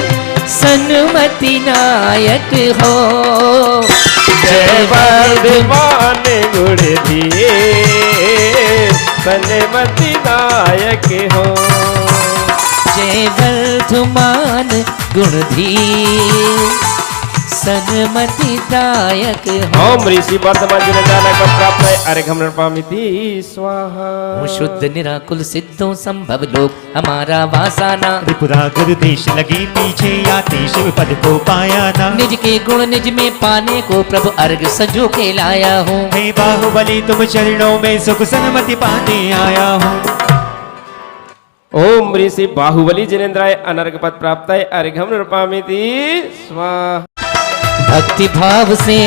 सन्मति नायक हो। जय वर्धमान गुण दिए सन्मति नायक हो। जय वर्धमान गुणधीर सन्मति दायक हो। ओम ऋषि वर्धमान जिनेन्द्र का प्राप्त है अर्घम पामिति स्वाहा। हूँ शुद्ध निराकुल सिद्धों संभव लोक हमारा वासाना, त्रिपुरा गुरु देश लगी पीछे आते शिव पद को पाया ना। निज के गुण निज में पाने को प्रभु अर्घ सजो के लाया हूँ। हे बाहुबली तुम चरणों में सुख सन्मति पाने आया हूँ। ओम ऋषि बाहुबली जिनेन्द्राय अनर्घ पद प्राप्त है अर्घम नृपामिति स्वाहा। भक्ति भाव से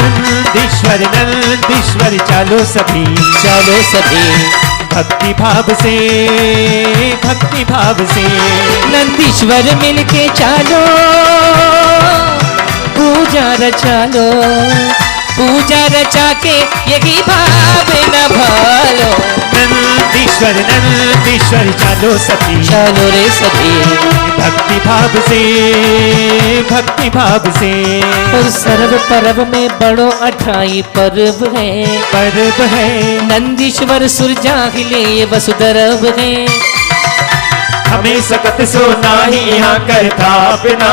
नंदीश्वर चलो सभी भक्ति भाव से नंदीश्वर मिलके चालो, पूजा रचा के यही भाव न भालो। नंदीश्वर चलो सभी, चलो रे सभी भक्ति भाव से। और सर्व पर्व में बड़ो अठाई पर्व है, नंदीश्वर सुरजाहिले ये वसुधरव है। हमें सकत सोना ही यहाँ करता अपना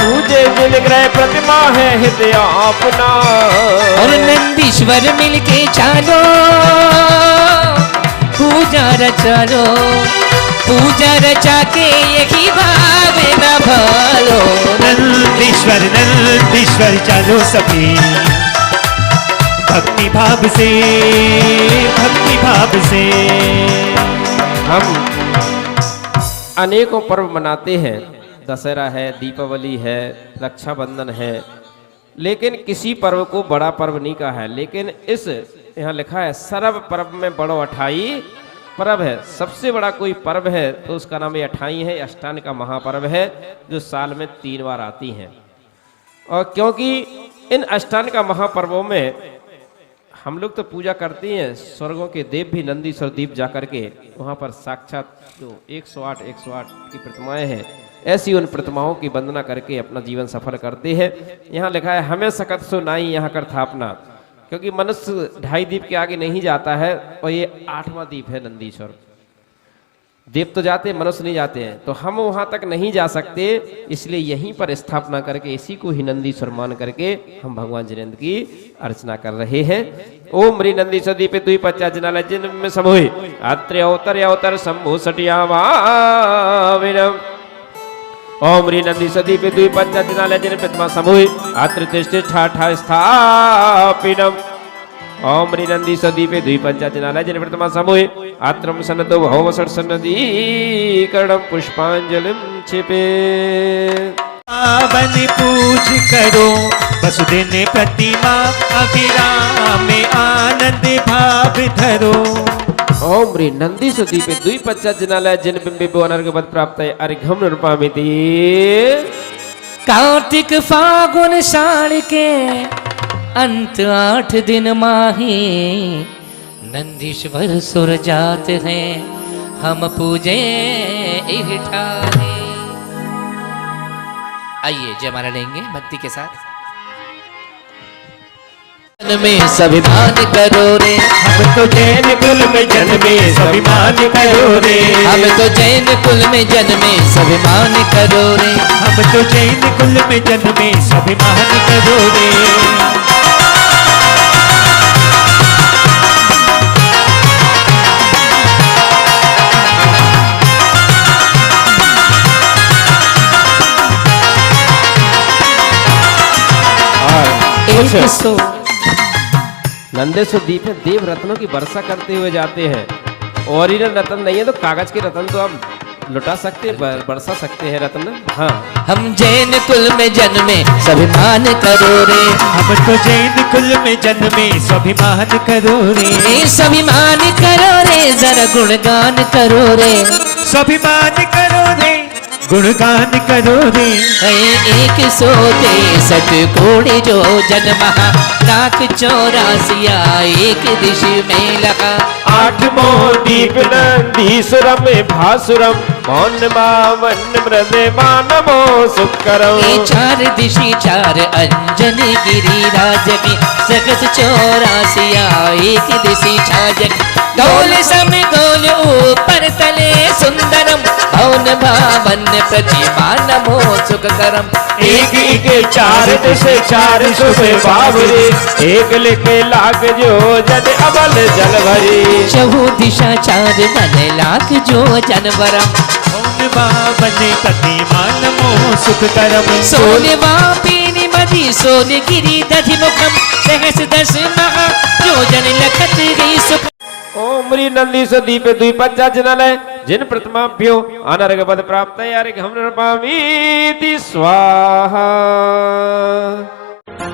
पूजे दिल ग्रह प्रतिमा है हृदय अपना। और नंदीश्वर मिलके चालो, पूजा रचा के यही भाव न भालो। नंदीश्वर चलो सभी भक्ति भाव से। हम अनेकों पर्व मनाते हैं, दशहरा है, दीपावली है, रक्षाबंधन है, लेकिन किसी पर्व को बड़ा पर्व नहीं कहा है। लेकिन इस यहाँ लिखा है सर्व पर्व में बड़ो अठाई पर्व है। सबसे बड़ा कोई पर्व है तो उसका नाम ये अठाई है। अष्टान का महापर्व है जो साल में 3 बार आती हैं। और क्योंकि इन अष्टान का महापर्वों में हम लोग तो पूजा करते हैं, स्वर्गों के देव भी नंदीश्वर द्वीप जाकर के वहाँ पर साक्षात जो 108 की प्रतिमाएं हैं ऐसी उन प्रतिमाओं की वंदना करके अपना जीवन सफल करते हैं। यहाँ लिखा है हमें सकत सो नाई यहाँ कर थापना, क्योंकि मनुष्य 2.5 दीप के आगे नहीं जाता है और ये 8वां दीप है नंदीश्वर। देव तो जाते, मनुष्य नहीं जाते हैं, तो हम वहां तक नहीं जा सकते, इसलिए यहीं पर स्थापना करके इसी को ही नंदीश्वर मान करके हम भगवान जिनेंद्र की अर्चना कर रहे हैं। ओम ह्री नंदीश्वर दीपे दुई पच्चा जनालय जिनमें समूह अत्र अवतर शंभु सटियावाविनम। ओम ह्री नंदीश्वर दीपे दुई पच्चा जनालय जिन प्रतिमा समूह अत्र तिष्ठा स्थापिनम। ओम ह्री नंदीश्वर दीपे दुई पंचा जनालय जिन प्रतिमा समूह आत्रम सन्नतो भव सन्नदीकरणम पुष्पांजलिम छिपे। पावन पूज करो वसुदेव प्रतिमा अभिराम में आनंद भाव धरो। ओम ह्री नंदीश्वर दीपे दुई पंचा जनालय जिन बिंबे अनर्घ पद प्राप्त है अर्घम नृपामिति। कार्तिक फागुन साल के अंत 8 दिन माही नंदीश्वर सुर जात हैं हम पूजे इठाए। आइए जयमाला लेंगे भक्ति के साथ। में स्वाभिमान करो रे, हम तो जैन कुल में जन्मे स्वाभिमान करो रे। हम तो जैन कुल में जन्मे स्वाभिमान करो रे। हम तो जैन कुल में जन्मे स्वाभिमान करो रे। नंदेश्वर दीप में देव रत्नों की वर्षा करते हुए जाते हैं। ओरिजिनल रत्न नहीं है तो कागज के रत्न तो हम लुटा सकते हैं, बरसा सकते हैं रत्न। हाँ, हम जैन कुल में जन्मे स्वाभिमान करो रे। हम तो जैन कुल में जन्मे स्वाभिमान करो रे। स्वाभिमान करो रे, जरा गुणगान करो रे। स्वाभिमान करो रे, गुणगान करो रे। 163 कोटि जो जन्म 184 एक दिश में लगा। 8 दीप नंदीश्वरम में भासुरम मौन मावन मृदे मानमो सुकरम। 4 दिशि 4 अंजन गिरिराज की 184 एक दिशि छाजक। गोल सम गोल ऊपर तले सुंदरम भवन भावन प्रतिमा नमो सुख करम। 4 दिशे 4 शुभ बावरी एक लिखे लाख जो जन अबल जल भरी। 4 दिशा 4 मन लाख जो जनवरम। बावन प्रतिमा नमो सुख करम। सोनेवा पीनी मदी सोने गिरी दधि मुखम 10 महा जो जन लखत गई सुख। ओम ह्री नंदीश्वर दीपे दुई पंचा जनालय जिन प्रतिमाभ्यो अनर्घ पद प्राप्त है अर्घम नृपामीति स्वाहा।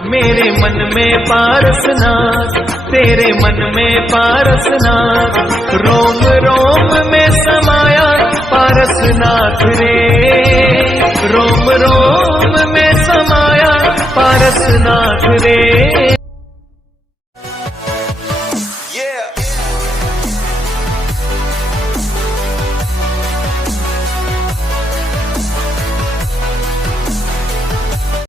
मेरे मन में पारसनाथ, तेरे मन में पारसनाथ, रोम रोम में समाया पारसनाथ रे। रोम रोम में समाया पारसनाथ रे।